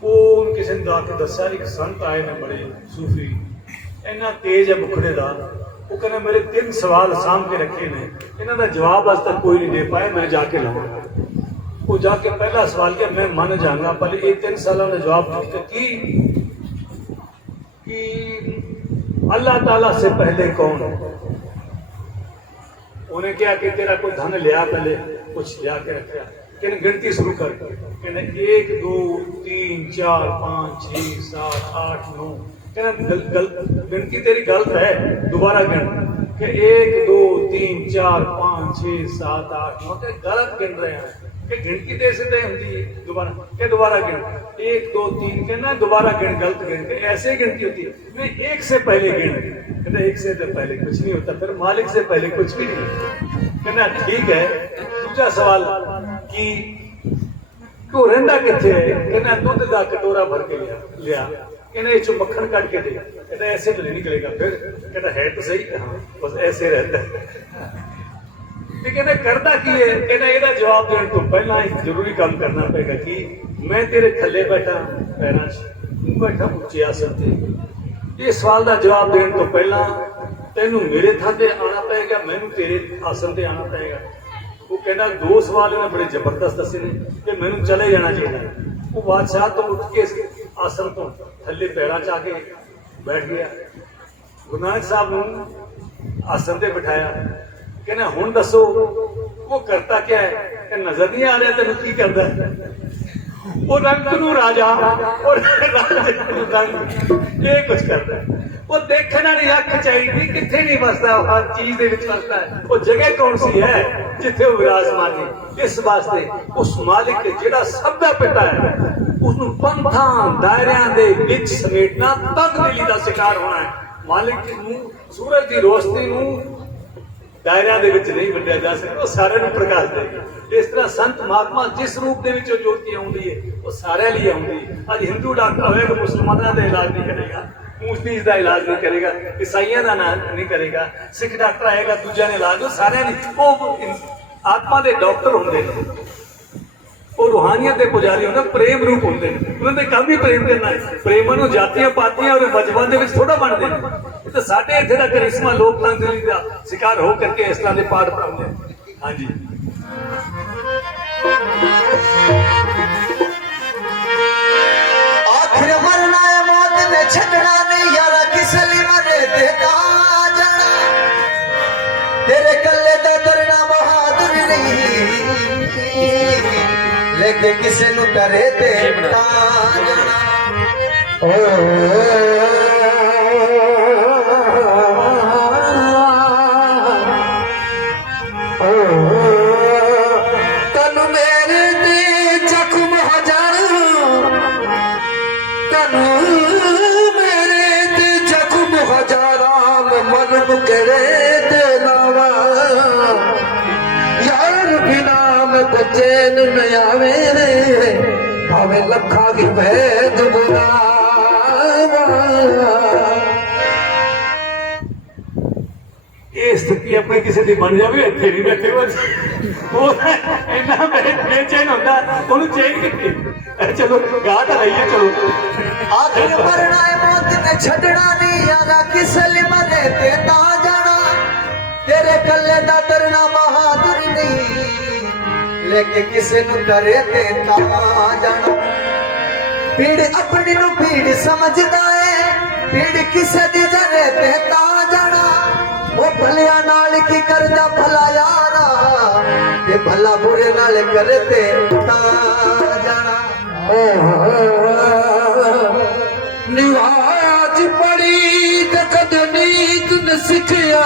वो किसी ने आके दस्या एक संत आए ने बड़े सूफी, इन्ना तेज है बुखड़े का, वो कहने मेरे 3 सवाल साम के रखे ने, इन्हों का जवाब अज तक कोई नहीं दे पाए, मैं जाके लवांगा। वो जाके पहला सवाल किया मैं मन जाऊंगा पर ये 3 सालों का जवाब की कि अल्लाह ताला से पहले कौन? उन्हें क्या कि तेरा कोई धन लिया, पहले कुछ लिया के रखा, कहने गिनती शुरू कर, कहने 1 2 3 4 5 6 7 8 9, कहने गिनती तेरी गलत है, दोबारा गिन कि 1 2 3 4 5 6 7 8 9, गलत गिन रहे हैं कि गिनती तो ऐसे होती है, दोबारा गिन 1 2 3, कहना दोबारा गिन, गलत गिन के ऐसे गिनती होती है, नहीं 1 से पहले गिन, कहना 1 से तो पहले कुछ नहीं होता, फिर मालिक से पहले कुछ भी नहीं। कहना ठीक है। दूसरा सवाल कि ਤੂੰ ਰਹਿੰਦਾ ਕਿੱਥੇ ਹੈ? ਕਹਿੰਦਾ ਦੁੱਧ ਦਾ ਕਟੋਰਾ ਭਰ ਕੇ ਲਿਆ ਕਹਿੰਦਾ ਇਹ ਚੋਂ ਮੱਖਣ ਕੱਢ ਕੇ ਦੇ। ਕਹਿੰਦਾ ऐसे तो नहीं निकलेगा। फिर कहता है तो सही, हाँ बस ऐसे रहता है। ਤੇ ਕਹਿੰਦਾ ਕਰਦਾ ਕੀ ਹੈ? ਕਹਿੰਦਾ ਇਹਦਾ ਜਵਾਬ ਦੇਣ ਤੋਂ ਪਹਿਲਾਂ ਇੱਕ ਜ਼ਰੂਰੀ ਕੰਮ ਕਰਨਾ ਪਏਗਾ ਕਿ ਮੈਂ ਤੇਰੇ ਥੱਲੇ ਬੈਠਾ ਪੈਰਾਂ 'ਚ, ਤੂੰ ਬੈਠਾ ਉੱਚੇ ਆਸਣ ਤੇ। ਇਹ ਸਵਾਲ ਦਾ ਜਵਾਬ ਦੇਣ ਤੋਂ ਪਹਿਲਾਂ ਤੈਨੂੰ ਮੇਰੇ ਥਾਂ ਤੇ ਆਉਣਾ ਪਏਗਾ, ਮੈਨੂੰ ਤੇਰੇ ਆਸਣ ਤੇ ਆਉਣਾ ਪਏਗਾ। ਉਹ ਕਹਿੰਦਾ ਦੋ ਸਵਾਲ ਇਹਨੇ ਬੜੇ ਜ਼ਬਰਦਸਤ ਦੱਸੇ ਨੇ ਕਿ ਮੈਨੂੰ ਚਲੇ ਜਾਣਾ ਚਾਹੀਦਾ। ਉਹ ਬਾਦਸ਼ਾਹ ਤੋਂ ਉੱਠ ਕੇ ਆਸਣ ਤੋਂ ਥੱਲੇ ਪੈਰਾਂ 'ਚ ਆ ਕੇ ਬੈਠ ਗਿਆ। ਗੁਰੂ ਨਾਨਕ ਸਾਹਿਬ ਨੂੰ ਆਸਣ ਤੇ ਬਿਠਾਇਆ। ਕਹਿੰਦਾ ਹੁਣ ਦੱਸੋ ਉਹ ਕਰਤਾ ਕਿਆ ਹੈ? ਕਿ ਨਜ਼ਰ ਨਹੀਂ ਆ ਰਿਹਾ ਤੈਨੂੰ ਕੀ ਕਰਦਾ? ਉਹ ਰੰਗ ਨੂੰ ਰਾਜਾ ਔਰ ਰੰਗ ਇਹ ਕੁਝ ਕਰਦਾ। ਉਹ ਦੇਖਣ ਵਾਲੀ ਅੱਖ ਚਾਹੀਦੀ, ਕਿੱਥੇ ਨਹੀਂ ਵਸਦਾ, ਉਹ ਹਰ ਚੀਜ਼ ਦੇ ਵਿੱਚ ਵਸਦਾ ਹੈ। ਉਹ ਜਗ੍ਹਾ ਕੌਣ ਸੀ ਹੈ ਜਿੱਥੇ ਉਹ ਵਿਰਾਜਮਾਨ ਹੈ। ਇਸ ਵਾਸਤੇ ਉਸ ਮਾਲਿਕ ਜਿਹੜਾ ਸਭ ਦਾ ਪਿਤਾ ਹੈ, ਉਸਨੂੰ ਪੰਥਾਂ ਦਾਇਰਿਆਂ ਦੇ ਵਿੱਚ ਸਮੇਟਣਾ ਤਦ ਦਿਲੀ ਦਾ ਸ਼ਿਕਾਰ ਹੋਣਾ ਹੈ। ਮਾਲਿਕ ਨੂੰ ਸੂਰਜ ਦੀ ਰੋਸ਼ਨੀ ਨੂੰ ਦਾਇਰਿਆਂ ਦੇ ਵਿੱਚ ਨਹੀਂ ਵੰਡਿਆ ਜਾ ਸਕਦਾ, ਉਹ ਸਾਰਿਆਂ ਨੂੰ ਪ੍ਰਕਾਸ਼ ਦੇਗਾ। ਇਸ ਤਰ੍ਹਾਂ ਸੰਤ ਮਹਾਤਮਾ ਜਿਸ ਰੂਪ ਦੇ ਵਿੱਚ ਉਹ ਜੋਤੀ ਆਉਂਦੀ ਹੈ ਉਹ ਸਾਰਿਆਂ ਲਈ ਆਉਂਦੀ ਹੈ। ਅੱਜ ਹਿੰਦੂ ਡਾਕਟਰ ਹੋਵੇਗਾ ਮੁਸਲਮਾਨਾਂ ਦਾ ਇਲਾਜ ਨਹੀਂ ਕਰੇਗਾ, ਮੁਸਲਿਮ ਦਾ ਇਲਾਜ ਨਹੀਂ ਕਰੇਗਾ, ਈਸਾਈਆਂ ਦਾ ਨਹੀਂ ਕਰੇਗਾ, ਸਿੱਖ ਡਾਕਟਰ ਆਏਗਾ ਦੂਜਿਆਂ ਨੇ ਇਲਾਜ, ਉਹ ਸਾਰਿਆਂ ਲਈ। ਉਹ ਆਤਮਾ ਦੇ ਡਾਕਟਰ ਹੁੰਦੇ ਨੇ, ਉਹ ਰੂਹਾਨੀਅਤ ਦੇ ਪੁਜਾਰੀ ਹੁੰਦੇ, ਪ੍ਰੇਮ ਰੂਪ ਹੁੰਦੇ ਨੇ। ਉਹਨਾਂ ਦੇ ਕੰਮ ਹੀ ਪ੍ਰੇਮ ਕਰਨਾ ਹੈ। ਪ੍ਰੇਮਾਂ ਨੂੰ ਜਾਤੀਆਂ ਪਾਤੀਆਂ ਔਰ ਮਜਬਾਂ ਦੇ ਵਿੱਚ ਥੋੜਾ ਬਣਦੇ ਨੇ। ਤੇ ਸਾਡੇ ਇੱਥੇ ਦਾ ਕਰਿਸ਼ਮਾ ਲੋਕਤੰਤਰ ਦਾ ਸ਼ਿਕਾਰ ਹੋ ਕਰਕੇ ਇਸ ਤਰ੍ਹਾਂ ਦੇ ਪਾਠ ਪੜ੍ਹਦੇ ਨੇ। ਹਾਂਜੀ आखिर मरना है मौत ने छड़ना नहीं यारा किस लिए मरे देता जाना तेरे कल्ले दा दरना बहादुर नहीं लेके किसे नु करे देता जाना तन मेरे दे जख्म हजार तन मेरे ते जख्म हजारां मन करे ते लावा यार बिना मैं को चैन न आवे भावे लखा की भैद बुलावा। ਇਹ ਸਥਿਤੀ ਆਪਣੀ ਕਿਸੇ ਦੀ ਬਣ ਜਾਵੇ, ਇੱਥੇ ਨਹੀਂ ਬੈਠੇ ਉਹ ਇੰਨਾ ਬੇਚੈਨ ਹੁੰਦਾ, ਉਹਨੂੰ ਚੈਨ ਕਿੱਥੇ? ਚਲੋ ਗਾ ਤਾਂ ਲਈਏ, ਚਲੋ। आखिर मरना है मौत ने छड़ना नहीं यारा किस लिए मरे ते ना जाना तेरे कल्ले दा दरना बहादुर नहीं लेके किसे नु करे ते ना जाना। भीड़ अपनी नु भीड़ समझदा है भीड़ किसे दी जरे ते ना जाना। वो भलिया नाल की करदा भला यारा ते भला बुरे नाल करते ना जाना। निवाज पड़ी ते कद नीत न सिखया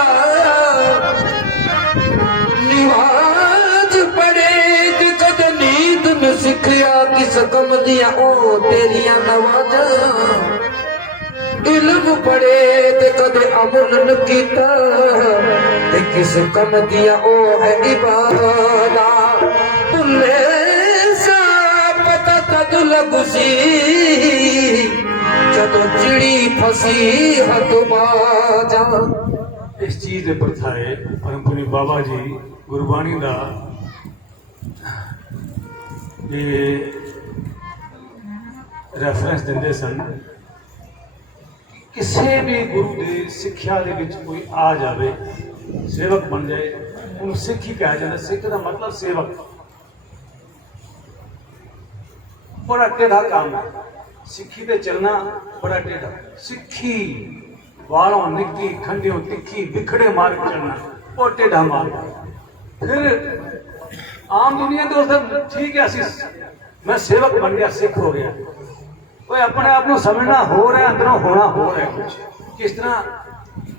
निवाज पड़े ते कद नीत न सिखया किस कम दिया ओ तेरिया नवाजा इल्म पड़े ते कदे अमल न कीता ते किस कम दिया ओ है इबादा भुले सा पता तद लगुसी जदों चिड़ी फसी हथ बाजा। इस चीज ਦੇ ਪ੍ਰਥਾਏ ਪਰਮ ਪੁਨੀ ਬਾਬਾ ਜੀ ਗੁਰਬਾਣੀ ਦਾ ਇਹ ਰੈਫਰੈਂਸ ਦਿੰਦੇ ਸਨ। ਕਿਸੇ ਵੀ ਗੁਰੂ ਦੀ ਸਿੱਖਿਆ ਦੇ ਵਿੱਚ ਕੋਈ ਆ ਜਾਵੇ, ਸੇਵਕ ਬਣ ਜਾਏ, ਉਹਨੂੰ ਸਿੱਖ ਹੀ ਕਿਹਾ ਜਾਂਦਾ। ਸਿੱਖ ਦਾ ਮਤਲਬ ਸੇਵਕ। ਬੜਾ ਟੇਢਾ ਕੰਮ ਹੈ ਸਿੱਖੀ ਤੇ ਚੱਲਣਾ, ਬੜਾ ਟੇਢਾ। ਸਿੱਖੀ ਵਾਲੋਂ ਨਿੱਕੀ ਖੰਡਿਓ ਤਿੱਖੀ ਵਿਖੜੇ ਮਾਰਗ ਚੱਲਣਾ, ਉਹ ਟੇਢਾ ਮਾਰਗ। ਫਿਰ ਆਮ ਦੁਨੀਆ ਤੋਂ ਠੀਕ ਹੈ, ਅਸੀਂ ਮੈਂ ਸੇਵਕ ਬਣ ਗਿਆ, ਸਿੱਖ ਹੋ ਗਿਆ। ਉਹ ਆਪਣੇ ਆਪ ਨੂੰ ਸਮਝਣਾ ਹੋ ਰਿਹਾ, ਅੰਦਰੋਂ ਹੋਣਾ ਹੋ ਰਿਹਾ ਕੁਝ। ਕਿਸ ਤਰ੍ਹਾਂ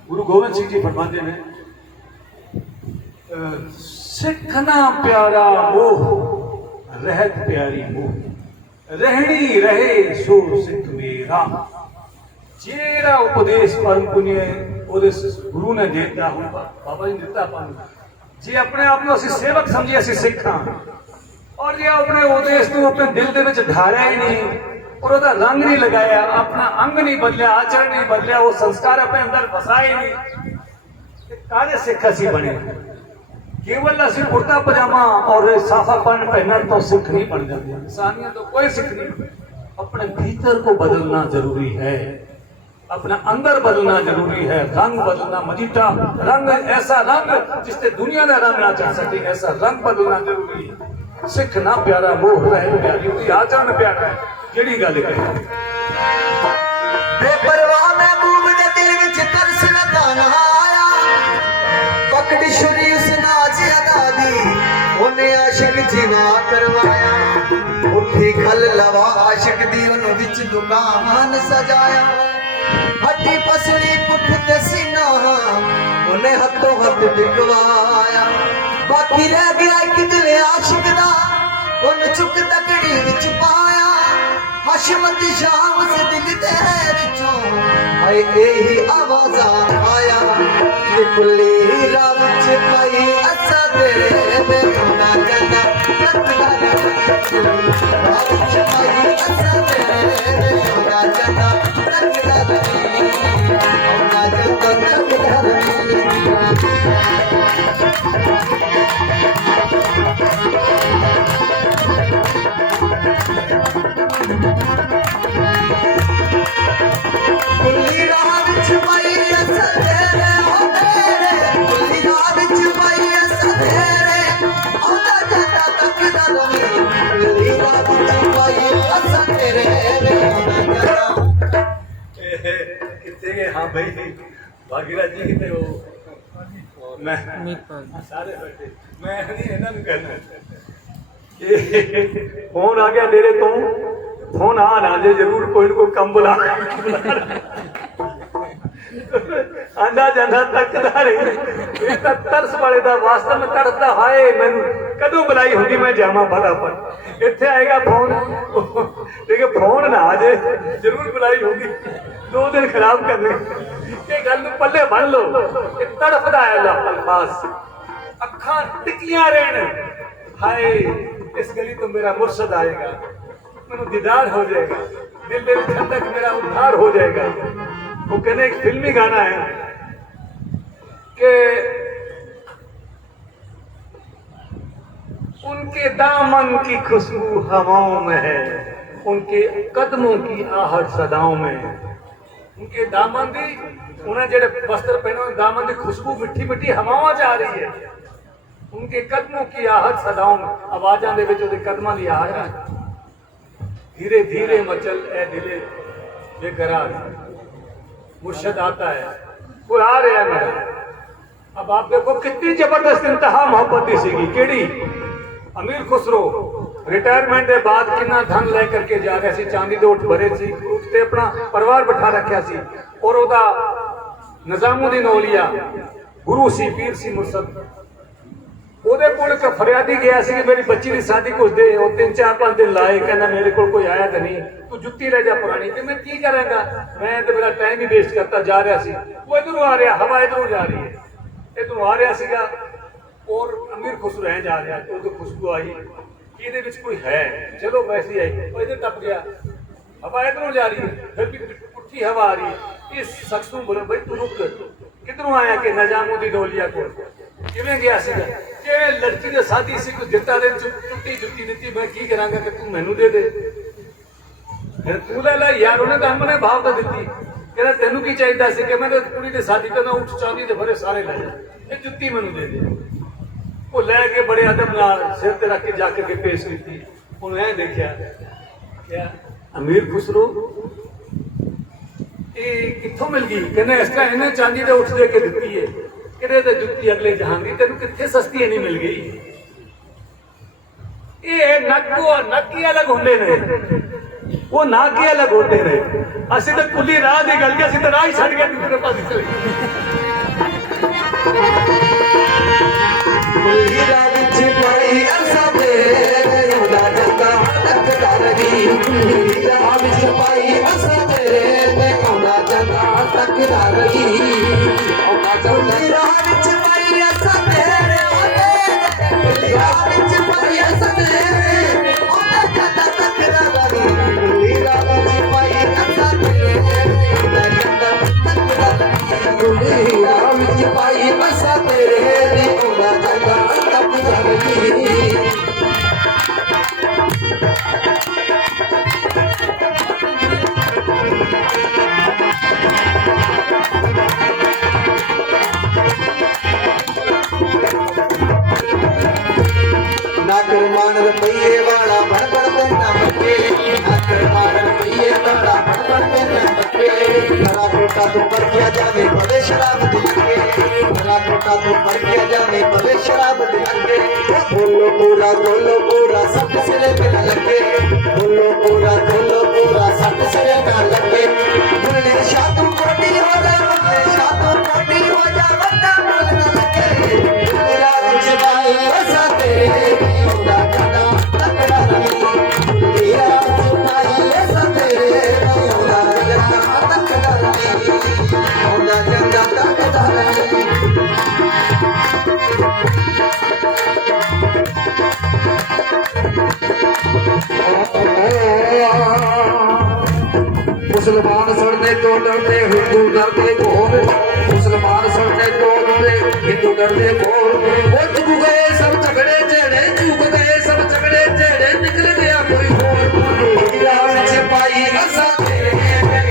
ਗੁਰੂ ਗੋਬਿੰਦ ਸਿੰਘ ਜੀ ਫਰਮਾਉਂਦੇ ਨੇ, ਸਿੱਖਣਾ ਪਿਆਰਾ ਮੋਹ ਰਹਿਤ ਪਿਆਰੀ ਮੋਹ ਰਹਿਣੀ ਰਹੇ ਸੋ ਸਿੱਖ ਮੇਰਾ। ਜਿਹੜਾ ਉਪਦੇਸ਼ ਪਰਮ ਪੁਨੀਏ ਉਹਦੇ ਗੁਰੂ ਨੇ ਦਿੱਤਾ, ਹੁਣ ਬਾਬਾ ਜੀ ਨੇ ਦਿੱਤਾ ਆਪਾਂ ਨੂੰ। ਜੇ ਆਪਣੇ ਆਪ ਨੂੰ ਅਸੀਂ ਸੇਵਕ ਸਮਝੀਏ, ਅਸੀਂ ਸਿੱਖ ਹਾਂ, और जे अपने उद्देश को अपने दिल दे विच ढालिया ही नहीं और ਉਹਦਾ रंग नहीं लगाया, अपना अंग नहीं बदलिया, आचरण नहीं बदलिया, वो संस्कार अपने अंदर बसाए नहीं, काले सिख असी बने। केवल असी कुर्ता पजामा और साफापन पहनने तो सिख नहीं बन जाते, इंसानियत तो कोई सिख नहीं। अपने भीतर को बदलना जरूरी है, अपना अंदर बदलना जरूरी है, रंग बदलना, मजीठा रंग, ऐसा रंग जिससे दुनिया का रंग ना चढ़ सके, ऐसा रंग बदलना जरूरी है। सिख ना प्यारा मोह रहे प्यारी, उसकी आचरण प्यारा है, जेड़ी गल कहे। बेपरवाह महबूब ने दिल विच तरस न दाना आया, पकड़ छुरी उस नाज अदा दी, उन्हें आशिक जीवा करवाया। उठी खल लवा आशिक दी, उन विच दुकान सजाया। हड्डी पसली पुठ ते सीना, उन्हें हथों हथ बिकवाया। बाकी रह गया एक दिल आशिक दा, उन चुक तकड़ी विच पाया। हशमत शाम से दिल दे विचों आए यही आवाज़ आया। कुल्ली रात च पाई असा तेरे ते होना जाना, रात च पाई असा तेरे ते होना जाना, होना जाना। कुल्ली रात च पाई असा तेरे होने, कुल्ली रात च पाई असा तेरे होना जाना, तकदा रही। कुल्ली रात च पाई असा तेरे होना जाना। कितने गए? हाँ भाई भागीराज जी कितने हो? मैं सारे बैठे, मैं नहीं इन्होंने कहना फोन आ गया डेरे तो फोन आ ना जे जरूर कोई ना कोई कम बुला आंदा जाना तकदा रही। ये तो तरस वाले दा वास्तव में तरसदा हाय मैनू कदों बुलाई होगी, मैं जावा फटाफट, इत्थे आएगा फोन, लेकिन फोन ना आ जाए जरूर बुलाई होगी, 2 दिन खराब करने। ये गल पल्ले बन लो, तड़फदा है अल्फाज, अखां टिकियां रहन, हाय इस गली तो मेरा मुर्शद आएगा, मैनू दीदार हो जाएगा, दिल दे विच ठंडक, मेरा उद्धार हो जाएगा। वो कहने एक फिल्मी गाना है कि उनके दामन की खुशबू हवाओं में है, उनके कदमों की आहट सदाओं में। उनके दामन दी, उन्हें जेड़े वस्त्र पहने दामन की खुशबू मिठी मिठी हवाओं च आ रही है, उनके कदमों की आहट सदाओं में, आवाज़ां दे विच उहदे कदमां दी आहट है। धीरे धीरे मचल ए दिले बेकरार, मुर्शद आता है, कोई आ रहा है मेरा। अब आप देखो कितनी जबरदस्त इंतहा मोहब्बत सीगी, केड़ी अमीर खुसरो रिटायरमेंट के बाद कितना धन लै करके जा रहा सी, चांदी दे उठ भरे सी, उसते अपना परिवार बिठा रखा सी, और ओदा निजामुद्दीन औलिया गुरु सी, पीर सी, मुर्शद, ਉਹਦੇ ਕੋਲ ਇੱਕ ਫਰਿਆਦੀ ਗਿਆ ਸੀ ਕਿ ਮੇਰੀ ਬੱਚੀ ਦੀ ਸ਼ਾਦੀ ਕੁਝ ਦੇ, ਉਹ 3-4-5 ਦਿਨ ਲਾਏ, ਕਹਿੰਦਾ ਮੇਰੇ ਕੋਲ ਕੋਈ ਆਇਆ ਤਾਂ ਨਹੀਂ, ਤੂੰ ਜੁੱਤੀ ਲੈ ਜਾ ਪੁਰਾਣੀ, ਕਿ ਮੈਂ ਕੀ ਕਰਾਂਗਾ, ਮੈਂ ਤੇ ਮੇਰਾ ਟਾਈਮ ਹੀ ਵੇਸਟ ਕਰਤਾ ਜਾ ਰਿਹਾ ਸੀ। ਉਹ ਇਧਰੋਂ ਆ ਰਿਹਾ, ਹਵਾ ਇਧਰੋਂ ਜਾ ਰਹੀ ਹੈ, ਇਧਰੋਂ ਆ ਰਿਹਾ ਸੀਗਾ, ਔਰ ਅਮੀਰ ਖੁਸਰੋ ਰਹਿ ਜਾ ਰਿਹਾ, ਉਹਦੀ ਖੁਸ਼ਬੂ ਆਈ ਕਿ ਇਹਦੇ ਵਿੱਚ ਕੋਈ ਹੈ, ਚਲੋ ਵੈਸੇ ਆਈ, ਉਹ ਇਧਰ ਟੱਪ ਗਿਆ, ਹਵਾ ਇਧਰੋਂ ਜਾ ਰਹੀ ਹੈ, ਫਿਰ ਵੀ ਪੁੱਠੀ ਹਵਾ ਆ ਰਹੀ ਹੈ। ਇਸ ਸ਼ਖਸ ਨੂੰ ਬੋਲੇ ਬਈ ਤੂੰ ਰੁਕ, ਕਿਧਰੋਂ ਆਇਆ? ਕਿ ਨਿਜ਼ਾਮੁद्दीन औलिया ਕੋਲ। ਕਿਵੇਂ ਗਿਆ ਸੀਗਾ? ਕਿ ਲੜਕੀ ਦੇ ਸਾਥੀ ਸੀ, ਕੁਝ ਦਿੱਤਾ ਦੇ, ਟੁੱਟੀ ਜੁੱਤੀ ਦਿੱਤੀ, ਮੈਂ ਕੀ ਕਰਾਂਗਾ ਕਿ ਤੂੰ ਮੈਨੂੰ ਦੇ ਦੇ, ਫਿਰ ਤੂੰ ਲੈ ਲੈ ਯਾਰ, ਉਹਨੇ ਤਾਂ ਆਪਣੇ ਭਾਵ ਤਾਂ ਦਿੱਤੀ, ਕਹਿੰਦਾ ਤੈਨੂੰ ਕੀ ਚਾਹੀਦਾ ਸੀ? ਕਿ ਮੈਂ ਤਾਂ ਕੁੜੀ ਦੇ ਸਾਥੀ ਕਹਿੰਦਾ ਉੱਠ ਚਾਂਦੀ ਦੇ ਭਰੇ ਸਾਰੇ ਲੈ ਜਾ, ਇਹ ਜੁੱਤੀ ਮੈਨੂੰ ਦੇ ਦੇ। ਉਹ ਲੈ ਕੇ ਬੜੇ ਅਦਬ ਨਾਲ ਸਿਰ ਤੇ ਰੱਖ ਕੇ ਜਾ ਕੇ ਪੇਸ਼ ਕੀਤੀ। ਉਹਨੂੰ ਐਂ ਦੇਖਿਆ, ਕਿਹਾ ਅਮੀਰ ਖੁਸਰੋ ਇਹ ਕਿੱਥੋਂ ਮਿਲ ਗਈ? ਕਹਿੰਦਾ ਇਸ ਤਰ੍ਹਾਂ ਇਹਨੇ ਚਾਂਦੀ ਦੇ ਉੱਠ ਦੇ ਕੇ ਦਿੱਤੀ ਹੈ, ਕਿਹੜੇ ਤੇ ਜੁੱਤੀ ਅਗਲੇ ਜਹਾਨ ਦੀ, ਤੈਨੂੰ ਕਿੱਥੇ ਸਸਤੀ ਨਹੀਂ ਮਿਲ ਗਈ। ਇਹ ਨੱਕੀ ਅਲੱਗ ਹੁੰਦੇ ਨੇ, ਉਹ ਨਾਕੇ ਅਲੱਗ ਹੁੰਦੇ ਨੇ। ਅਸੀਂ ਤਾਂ ਕੁੱਲੀ ਰਾਹ ਦੀ ਗੱਲ, ਅਸੀਂ ਤਾਂ ਰਾਹ ਹੀ ਛੱਡ ਕੇ ਦੂਸਰੇ ਪਾਸੇ ਚਲੇ ਕੁੱਲੀ ਰਾਹ ਵਿੱਚ ਪਾਈ ਅਸਾਂ ਤੇਰੇ ਹੋਣਾ ਜਾਂਦਾ, ਤਕਦਾ ਰਹੀ। ਕੁੱਲੀ ਰਾਹ ਵਿੱਚ ਪਾਈ ਅਸਾਂ ਤੇਰੇ ਤੇ ਹੋਣਾ ਜਾਂਦਾ, ਤਕਦਾ ਰਹੀ। ਕੁੱਲੀ ਰਾਹ ਵਿੱਚ ਪਾਈ ਅਸਾਂ ਤੇਰੇ, ਕੁੱਲੀ ਰਾਹ ਵਿੱਚ ਪਾਈ ਅਸਾਂ ਤੇਰੇ टोटा तो पर किया जावे पवे शराब दिलके भला टोटा तो पर किया जावे पवे शराब दिलके बोलो पूरा सब सिरे पे न लगे बोलो पूरा सब सिरे पे न लगे बोले शादू कोटी हो जाए शादू कोटी हो जाए बंदा बोल न लगे मेरा जुदाई ऐसा तेरे खुदा कदा तकड़ा नहीं मेरा जुदाई ऐसा तेरे खुदा कदा तकड़ा नहीं खुदा कदा तकड़ा नहीं मुसलमान सड़ने तो डरते हिंदू डरते घोर मुसलमान सड़ने तो डरते हिंदू डरते घोर वो चुक गए सब झगड़े झेड़े चुक गए सब झगड़े झेड़े निकल गया कोई और सिपाही हंसा तेरे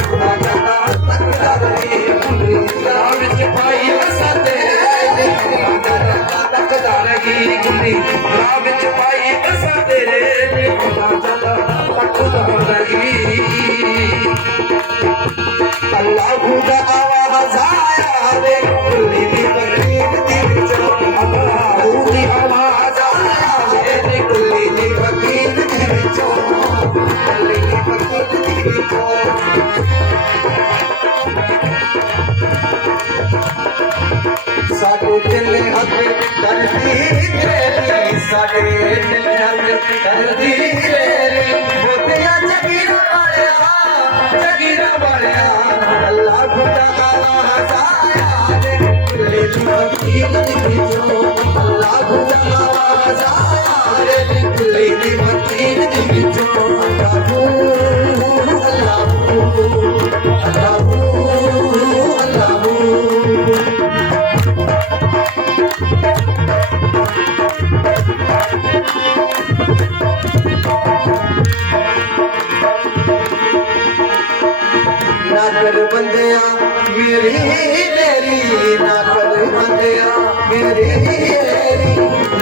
खुदा कदा तकड़ा नहीं सिपाही हंसा तेरे खुदा कदा तकड़ा नहीं गुल्ली राम सिपाही हंसा तेरे खुदा कदा तकड़ा नहीं अल्लाह खुदा आवाज़ आया रे कुल्ली दी फकीर दी विचो अल्लाह खुदी आवाज़ आया रे कुल्ली दी फकीर दी विचो कुल्ली दी फकीर दी विचो साडे दिल हक करदी तेरी साडे दिल हक करदी तेरी मोतिया जगीरा वालिया अल्लाह खुदा आवाज़ आया रे कुल्ली दी फकीर दी विचो अल्लाह खुदा आवाज़ आया रे कुल्ली दी फकीर दी विचो अल्लाह ना कर बंदिया मेरी तेरी ना कर बंदिया मेरी तेरी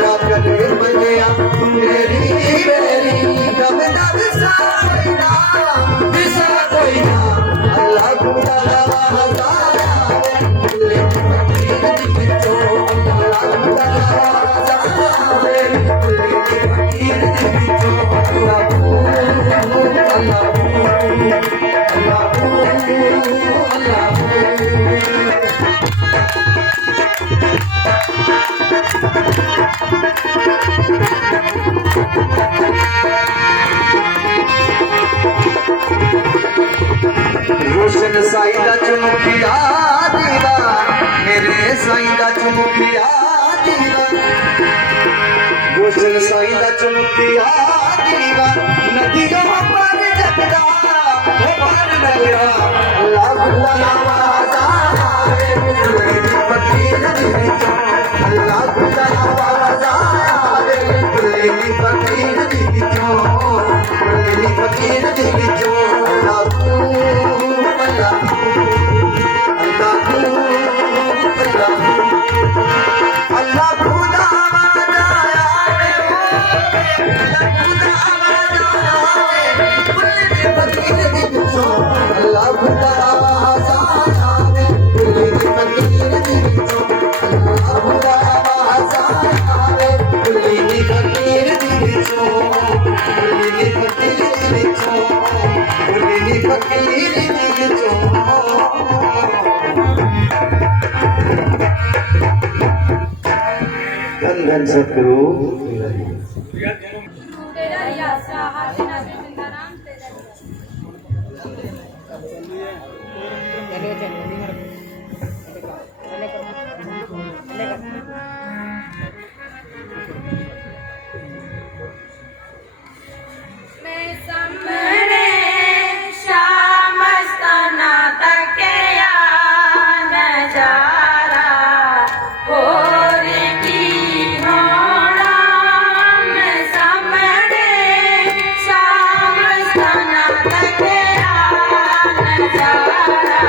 ना कर बंदिया मेरी मेरी दम दम सा कोई ना अल्लाह खुदा आवाज़ आया रे कुल्ली दी फकीर दी विचो अल्लाह खुदा आवाज़ आया रे कुल्ली दी फकीर दी विचो रोशन साईदा चुमुकिया दीवा मेरे साईदा चुमुकिया दीवा रोशन साईदा चुमुकिया दीवा नदियों पर जगदा वो पार नगरा अल्लाह खुदा आवाज़ आया रे कुल्ली दी फकीर दी विचो अल्लाह खुदा आवाज़ आया रे कुल्ली दी फकीर दी विचो कुल्ली दी फकीर दी विचो धन सतगुरु तेरा ही आसरा हाथ ना जिंदा नाम तेरा मैं सामने शाम मस्ताना तक नजारा और की होना मैं सामने शाम मस्ताना तक नजारा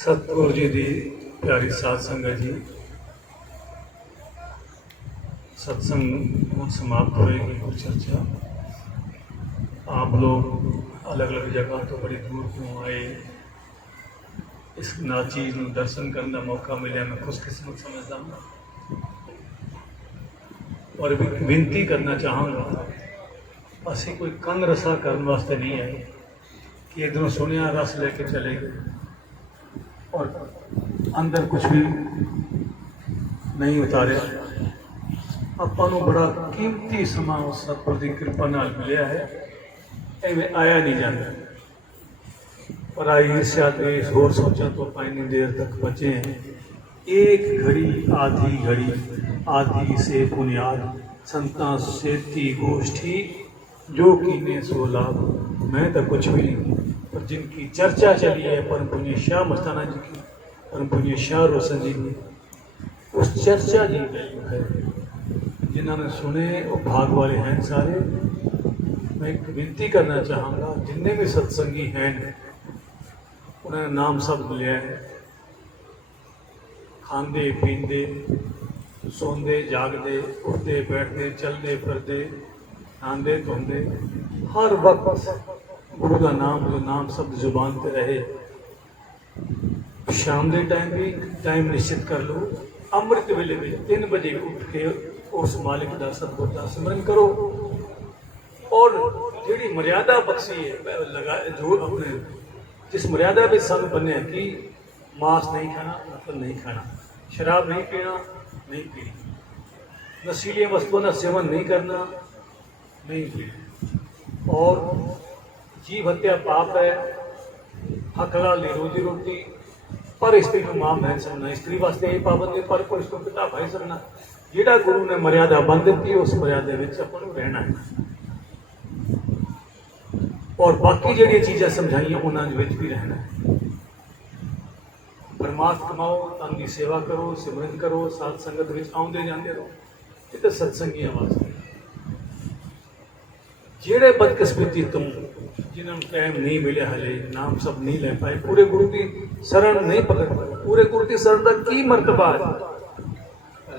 सतगुरु जी की प्यारी साध संगत जी, सत्संग बहुत समाप्त होएगी कुछ चर्चा। आप लोग अलग अलग जगह तो बड़ी दूर क्यों आए, इस नाचीज में दर्शन करने का मौका मिले, मैं खुशकिस्मत समझता हूँ। और विनती करना चाहूँगा, असी कोई कंग रसा करने वास्ते नहीं आए कि इधरों सुनिया रस लेके चले गए और अंदर कुछ भी नहीं उतारे। ਆਪਾਂ ਨੂੰ ਬੜਾ ਕੀਮਤੀ ਸਮਾਂ ਉਸ ਸਤਿਗੁਰ ਦੀ ਕਿਰਪਾ ਨਾਲ ਮਿਲਿਆ ਹੈ, ਐਵੇਂ ਆਇਆ ਨਹੀਂ ਜਾਂਦਾ। पर आई ईर्ष्या द्वेष होर सोचा तो ਆਪਾਂ ਇੰਨੀ देर तक बचे हैं। एक घड़ी आधी घड़ी आदि से बुनियाद संता सेती गोष्ठी जो कीने सो लाभ। मैं तो कुछ भी नहीं, पर जिनकी चर्चा चली है परम पुण्य शाह मस्ताना जी की, परम पुण्य शाह रोशन जी की, उस चर्चा की वैल्यू है। जिन्होंने सुने वो भाग वाले हैं सारे। मैं एक विनती करना चाहूँगा, जितने भी सत्संगी हैं उन्होंने नाम सब लिया है। खांदे पींदे सोंदे जागदे उठते बैठते चलते फिरते नहांदे धोंदे हर वक्त गुरु का नाम, जो नाम शब्द जुबान पे रहे। शाम के टाइम भी टाइम निश्चित कर लो, अमृत वेले में 3 बजे उठ के उस मालिक का सतगुर का सिमरन करो। और जी मर्यादा बख्शी है लगा, जो अपने जिस मर्यादा में संग बने कि मांस नहीं खाना, मतलब नहीं खाना, शराब नहीं पीना, नहीं पीनी, नशीली वस्तुओं का सेवन नहीं करना, नहीं पीना। और जीव हत्या पाप है, हक हलाल रोजी रोटी, पर स्त्री को मां बहन समझना, स्त्री वास्ते यही पाबंदी, पर पुरुष को पिता भाई समझना। जिहड़ा गुरु ने मर्यादा बन दी उस मर्यादा में अपन को रहना है। और बाकी जी चीज़ें समझाइया उन्होंने भी रहना है। परमार्थ कमाओ, तन की सेवा करो, सिमरन करो, साध संगत में आउंदे जाते रहो। ये तो सत्संगियां वास्ते। जेड़े बदकिस्मती तुम जिन्होंने टाइम नहीं मिले, हले नाम सब नहीं ले पाए, पूरे गुरु की शरण नहीं पकड़ पाए। पूरे गुरु की शरण का की मर्तबा है।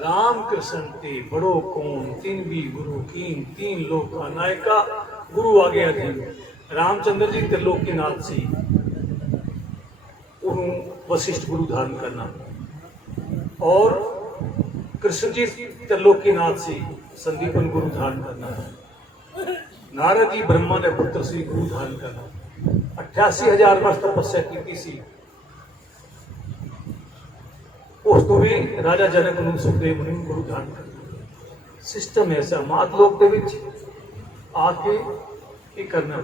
राम कृष्ण ते बड़ो कौन तीन भी गुरु कीन तीन लोक का नायका गुरु आ गया थी रामचंद्र जी त्रिलोकीनाथ सी उन्होंने वशिष्ठ गुरु धारण करना और कृष्ण जी त्रिलोकीनाथ सी संदीपन गुरु धारण करना नारद जी ब्रह्मा ने पुत्र सी गुरु धारण करना 88,000 वर्ष तपस्या की सी उस तो भी राजा जनक ਨੂੰ ਸੁਖਦੇਵ ਨੂੰ ਗੁਰੂ ਧਾਰਨ ਕਰਨਾ ਸਿਸਟਮ ਐਸਾ ਮਾਤ ਲੋਕ ਦੇ ਵਿੱਚ ਆ ਕੇ ਕੀ ਕਰਨਾ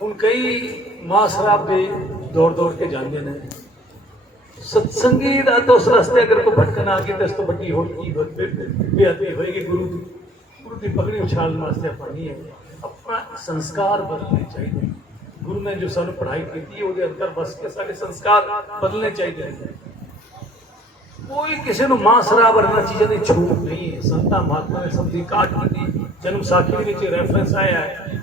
ਹੁਣ ਕਈ ਮਾਂ ਸ਼ਰਾਬ ਦੇ ਦੌੜ ਕੇ ਜਾਂਦੇ ਨੇ ਸਤਸੰਗੀ ਦਾ ਤਾਂ ਉਸ ਰਸਤੇ ਅਗਰ ਕੋਈ ਭਟਕਣ ਆ ਗਿਆ ਤਾਂ ਇਸ ਤੋਂ ਵੱਡੀ ਹੋਰ ਕੀ ਬੇਅਦਬੀ ਹੋਏਗੀ ਗੁਰੂ ਦੀ ਪਗੜੀ ਉਛਾਲਣ ਵਾਸਤੇ ਆਪਾਂ ਨਹੀਂ ਹੈ ਆਪਣਾ ਸੰਸਕਾਰ ਬਦਲਣੇ ਚਾਹੀਦੇ ਗੁਰੂ ਨੇ ਜੋ ਸਾਨੂੰ ਪੜ੍ਹਾਈ ਕੀਤੀ ਉਹਦੇ ਅੰਦਰ ਬਸ ਕੇ ਸਾਡੇ ਸੰਸਕਾਰ ਬਦਲਣੇ ਚਾਹੀਦੇ कोई किसी को मां शराब वरना चीज़ों की छूट नहीं है संता महात्मा ने सब दी काट की जन्म साखी के रेफरेंस आया है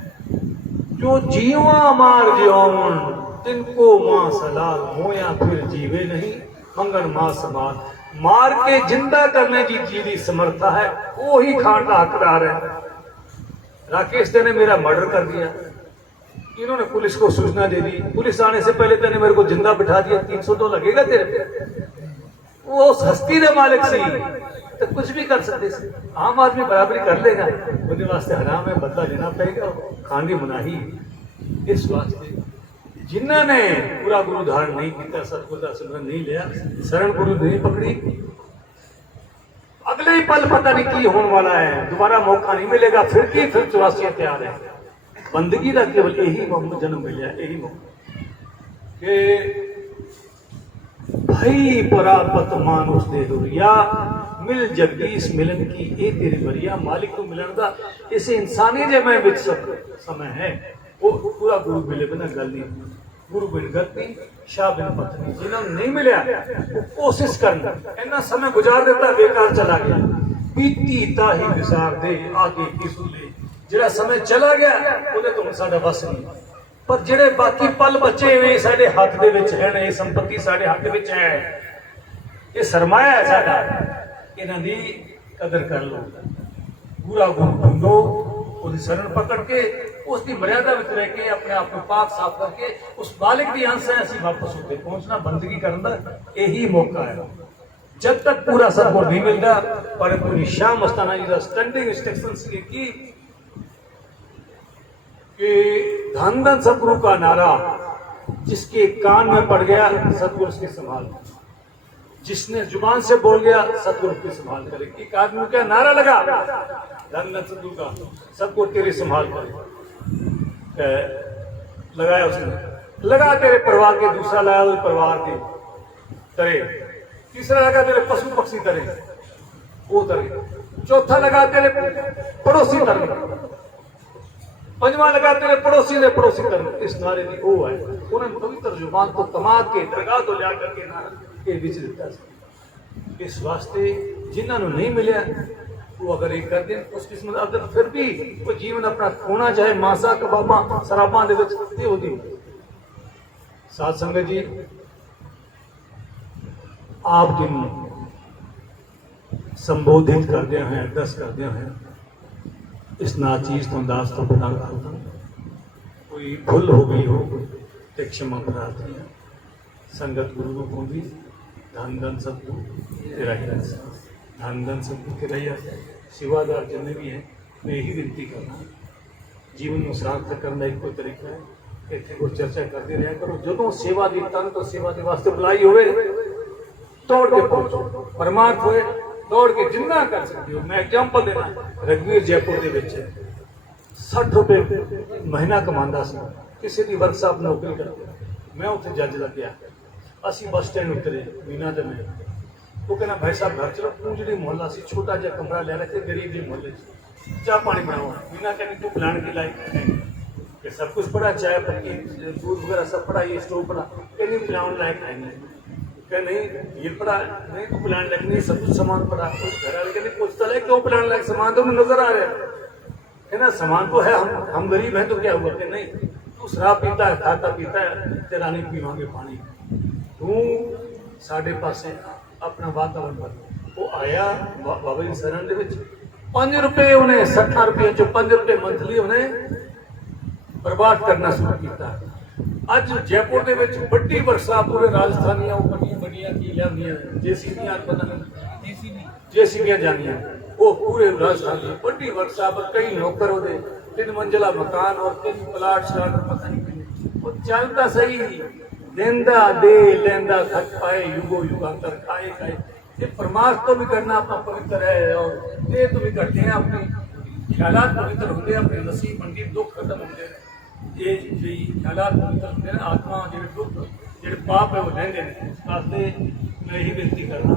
जो जीवा मार जीवन तिनको मां सलाल होया फिर जीवे नहीं मंगन मां समाल मार के जिंदा करने की चीज की समर्था है वो ही खान का हकदार है राकेश ने मेरा मर्डर कर दिया इन्होंने पुलिस को सूचना दे दी पुलिस आने से पहले तेने मेरे को जिंदा बिठा दिया 300 तो लगेगा तेरे पे वो उस हस्ती के मालिक सी तो कुछ भी कर सकते थे आम आदमी बराबरी कर लेगा उनके वास्ते हराम है बदला लेना पड़ेगा खानी मनाही इस वास्ते जिन्होंने पूरा गुरु धारण नहीं किया सतगुरु का सिमरन नहीं लिया शरण गुरु नहीं पकड़ी अगले ही पल पता नहीं की होने वाला है दोबारा मौका नहीं मिलेगा फिर 84 तैयार है बंदगी का केवल यही जन्म मिले यही मौका कि भाई परापत मानुष दे दो या मिल जगदीश मिलन की ए तेरी बरिया मालिक को मिलन का इसे इंसानी जे मैं विच समय है वो पूरा गुरु मिले बिना गल नहीं गुरु बिन गति शाह बिन पत्नी जिन्होंने नहीं मिले वो कोशिश करना इन्ना समय गुजार देता बेकार चला गया बीती ताही विसार दे आगे किसू ले जिहड़ा समय चला गया ਉਹਦੇ ਤੋਂ ਸਾਡਾ ਵਸ ਨਹੀਂ पर ਜਿਹੜੇ बाकी पल बचे हुए साढ़े हाथ दे विच है ये संपत्ति साढ़े हाथ विच है ये सरमाया है साडा इन्हां दी कदर कर लो पूरा गुरु ढूंढो उसकी शरण पकड़ के उसकी मर्यादा में रह के अपने आप को पाक साफ करके उस मालिक की अंश है असीं वापस उत्ते पहुंचना बंदगी करने का यही मौका है जब तक पूरा सतगुर नहीं मिलता पर पूरी शाह मस्ताना जी का स्टैंडिंग इंस्ट्रक्शन की कि धन धन सतगुरु का नारा जिसके कान में पड़ गया सतगुरु उसकी संभाल जिसने जुबान से बोल गया सतगुरु की संभाल करे एक आदमी का नारा लगा धन धन सतगुरु का सतगुरु तेरी संभाल करे लगाया उसने लगा तेरे परिवार के दूसरा लगा उस परिवार के तरे तीसरा लगा तेरे पशु पक्षी तरे वो तरे चौथा लगा तेरे पड़ोसी तरे पंजवा लगा तेरे पड़ोसी ने पड़ोसी कर इस नारे की वो है उन्होंने पवित्र जुबान को कमा के दरगाह तो लिया करके नारा के बीच दिता इस वास्ते जिन्होंने नहीं मिले वो अगर एक कर दें उस किस्मत अगर फिर भी वो जीवन अपना खोना चाहे मासा कबाबा शराबा दे विच ते होदी साध संगत जी आप जिन संबोधित करते हैं दस करते हैं इस नाचीज तो दास तो बता कोई भूल हो गई हो तो क्षमा प्रार्थना संगत गुरु रूप होगी धन धन सतगुरु तेरा ही धन धन सतगुरु तेरा ही सेवादार जितने भी हैं मैं यही विनती करना जीवन में सार्थक करना एक कोई तरीका है इतने को चर्चा करते रहा करो जो सेवा दी तन तो सेवा के वास्ते बुलाई होवे दौड़ के पहुंचो परमार्थ होए दौड़ के जिन्ना कर सकते हो मैं एग्जाम्पल देना रघुवीर जयपुर के विच 60 रुपए महीना कमांदा सी किसी की वर्कशॉप नौकरी करते मैं उत्थे जज लग गया असी बस स्टैंड उतरे मीना दे में वो कहना भाई साहब घर चलो तू जी मोहल्ला से छोटा जहा कमरा ले रखे गरीब के मोहल्ले चाह पानी बनाओ मीना कहनी तू बुलाने के लायक नहीं कि सब कुछ पड़ा चाय पत्ती दूध वगैरह सब पड़ा ये स्टोव पड़ा कहनी बुलाने लायक है नहीं क्या नहीं ये पड़ा नहीं तो प्लान लायक नहीं सब कुछ सामान पड़ा घर वाले कहते पूछता है क्यों प्लान लायक सामान तो नजर आ रहा है ना सामान तो है हम गरीब हैं तो क्या हुआ कि नहीं तू शराब पीता है खाता पीता है तेरा नहीं पीवांगे पानी तू साढ़े पास अपना वातावरण बदल ਉਹ ਆਇਆ ਬਾਬਾ ਜੀ ਸ਼ਰਨ ਦੇ ਵਿੱਚ 5 ਰੁਪਏ ਉਹਨੇ 60 ਰੁਪਏ ਚੋਂ 5 ਰੁਪਏ ਮੰਥਲੀ ਉਹਨੇ ਬਰਬਾਦ ਕਰਨਾ ਸ਼ੁਰੂ ਕੀਤਾ। ਅੱਜ ਜੈਪੁਰ ਦੇ ਵਿੱਚ ਵੱਡੀ ਵਰਕਸ਼ਾਪ ਪੂਰੇ ਰਾਜਸਥਾਨੀਆਂ ਉਹ ਵੱਡੀਆਂ ਕੀ ਲਿਆਉਂਦੀਆਂ ਜੇਸੀਬੀਆਂ ਪਤਾ ਨਹੀਂ ਜੇਸੀਬੀਆਂ ਜਾਂਦੀਆਂ ਉਹ ਪੂਰੇ ਰਾਜਸਥਾਨ ਦੀ ਵੱਡੀ ਵਰਕਸ਼ਾਪ ਕਈ ਨੌਕਰ ਉਹਦੇ 3 ਮੰਜ਼ਿਲਾ ਮਕਾਨ ਔਰ 3 ਪਲਾਟ ਸ਼ਾਟ ਪਤਾ ਨਹੀਂ ਕਿੰਨੇ। ਉਹ ਚੱਲਦਾ ਸਹੀ ਦੇਂਦਾ ਦੇ ਲੈਂਦਾ ਖੱਟ ਪਾਏ ਯੁਗੋ ਯੁਗਾਂਤਰ ਖਾਏ ਖਾਏ। ਇਹ ਪਰਮਾਰਥ ਤੋਂ ਵੀ ਕਰਨਾ ਆਪਾਂ ਪਵਿੱਤਰ ਹੈ ਔਰ ਇਹ ਤੋਂ ਵੀ ਕਰਦੇ हैं ਆਪਣੇ ਖਿਆਲਾਤ ਪਵਿੱਤਰ ਹੁੰਦੇ ਆਪਣੇ ਨਸੀਬ ਮੰਡੀ ਦੁੱਖ ਖਤਮ ਹੁੰਦੇ ਨੇ। ਇਹ ਜਿਹੜੀ ਖਿਆਲਾਤ ਪਵਿੱਤਰ ਹੁੰਦੇ ਨੇ ਆਤਮਾ ਜਿਹੜੇ ਦੁੱਖ ਜਿਹੜੇ ਪਾਪ ਹੈ ਉਹ ਰਹਿੰਦੇ ਨੇ। ਇਸ ਵਾਸਤੇ ਮੈਂ ਇਹੀ ਬੇਨਤੀ ਕਰਨਾ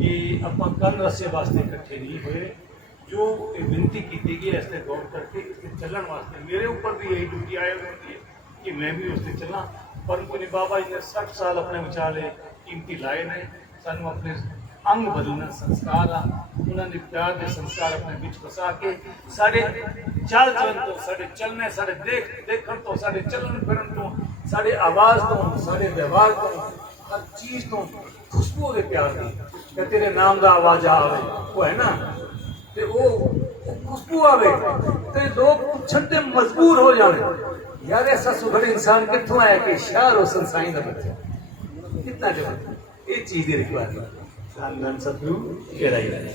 ਕਿ ਆਪਾਂ ਕੰਨ ਰਸੇ ਵਾਸਤੇ ਇਕੱਠੇ ਨਹੀਂ ਹੋਏ। ਜੋ ਇਹ ਬੇਨਤੀ ਕੀਤੀ ਗਈ ਇਸ ਤੇ ਗੌਰ ਕਰਕੇ ਇਸ ਤੇ ਚੱਲਣ ਵਾਸਤੇ ਮੇਰੇ ਉੱਪਰ ਵੀ ਇਹੀ ਡਿਊਟੀ ਆਈ ਹੋਈ ਹੈ ਕਿ ਮੈਂ ਵੀ ਉਸ ਤੇ ਚੱਲਾਂ। ਪਰ ਕੋਈ ਬਾਬਾ ਜੀ ਨੇ 60 ਸਾਲ ਆਪਣੇ ਵਿਚਾਲੇ ਕੀਮਤੀ ਲਾਏ ਨੇ। ਸਾਨੂੰ ਆਪਣੇ ਅੰਗ ਬਦਲਣਾ ਸੰਸਕਾਰ ਆ ਉਹਨਾਂ ਨੇ ਪਿਆਰ ਦੇ ਸੰਸਕਾਰ ਆਪਣੇ ਵਿੱਚ ਵਸਾ ਕੇ ਸਾਡੇ ਚਾਲ ਚਲਨ ਤੋਂ ਸਾਡੇ ਚੱਲਣੇ ਸਾਡੇ ਦੇਖਣ ਤੋਂ ਸਾਡੇ ਚੱਲਣ ਫਿਰਨ ਤੋਂ ਸਾਡੇ ਆਵਾਜ਼ ਤੋਂ ਸਾਡੇ ਵਿਵਹਾਰ ਤੋਂ ਹਰ ਚੀਜ਼ ਤੋਂ ਖੁਸ਼ਬੂ ਦੇ ਪਿਆਰ ਦੀ ਕਿ ਤੇਰੇ ਨਾਮ ਦਾ ਆਵਾਜ਼ ਆਵੇ ਉਹ ਹੈ ਨਾ ਤੇ ਉਹ ਖੁਸ਼ਬੂ ਆਵੇ ਤੇ ਲੋਕ ਪੁੱਛਣ ਤੇ ਮਜਬੂਰ ਹੋ ਜਾਣ ਯਾਰ ਐਸਾ ਸੁਘੜ ਇਨਸਾਨ ਕਿੱਥੋਂ ਆਇਆ ਕਿ ਸ਼ਾਹ ਰੋਸ਼ਨ ਸਾਈਂ ਦਾ ਬੱਚਾ ਕਿੰਨਾ ਜਵਾਬ ਇਹ ਚੀਜ਼ ਦੀ ਰਿਕਵਾਇਰਮੈਂਟ ਧੰਨ ਧੰਨ ਸਤਿਗੁਰੂ ਤੇਰਾ ਹੀ ਰਹੇ।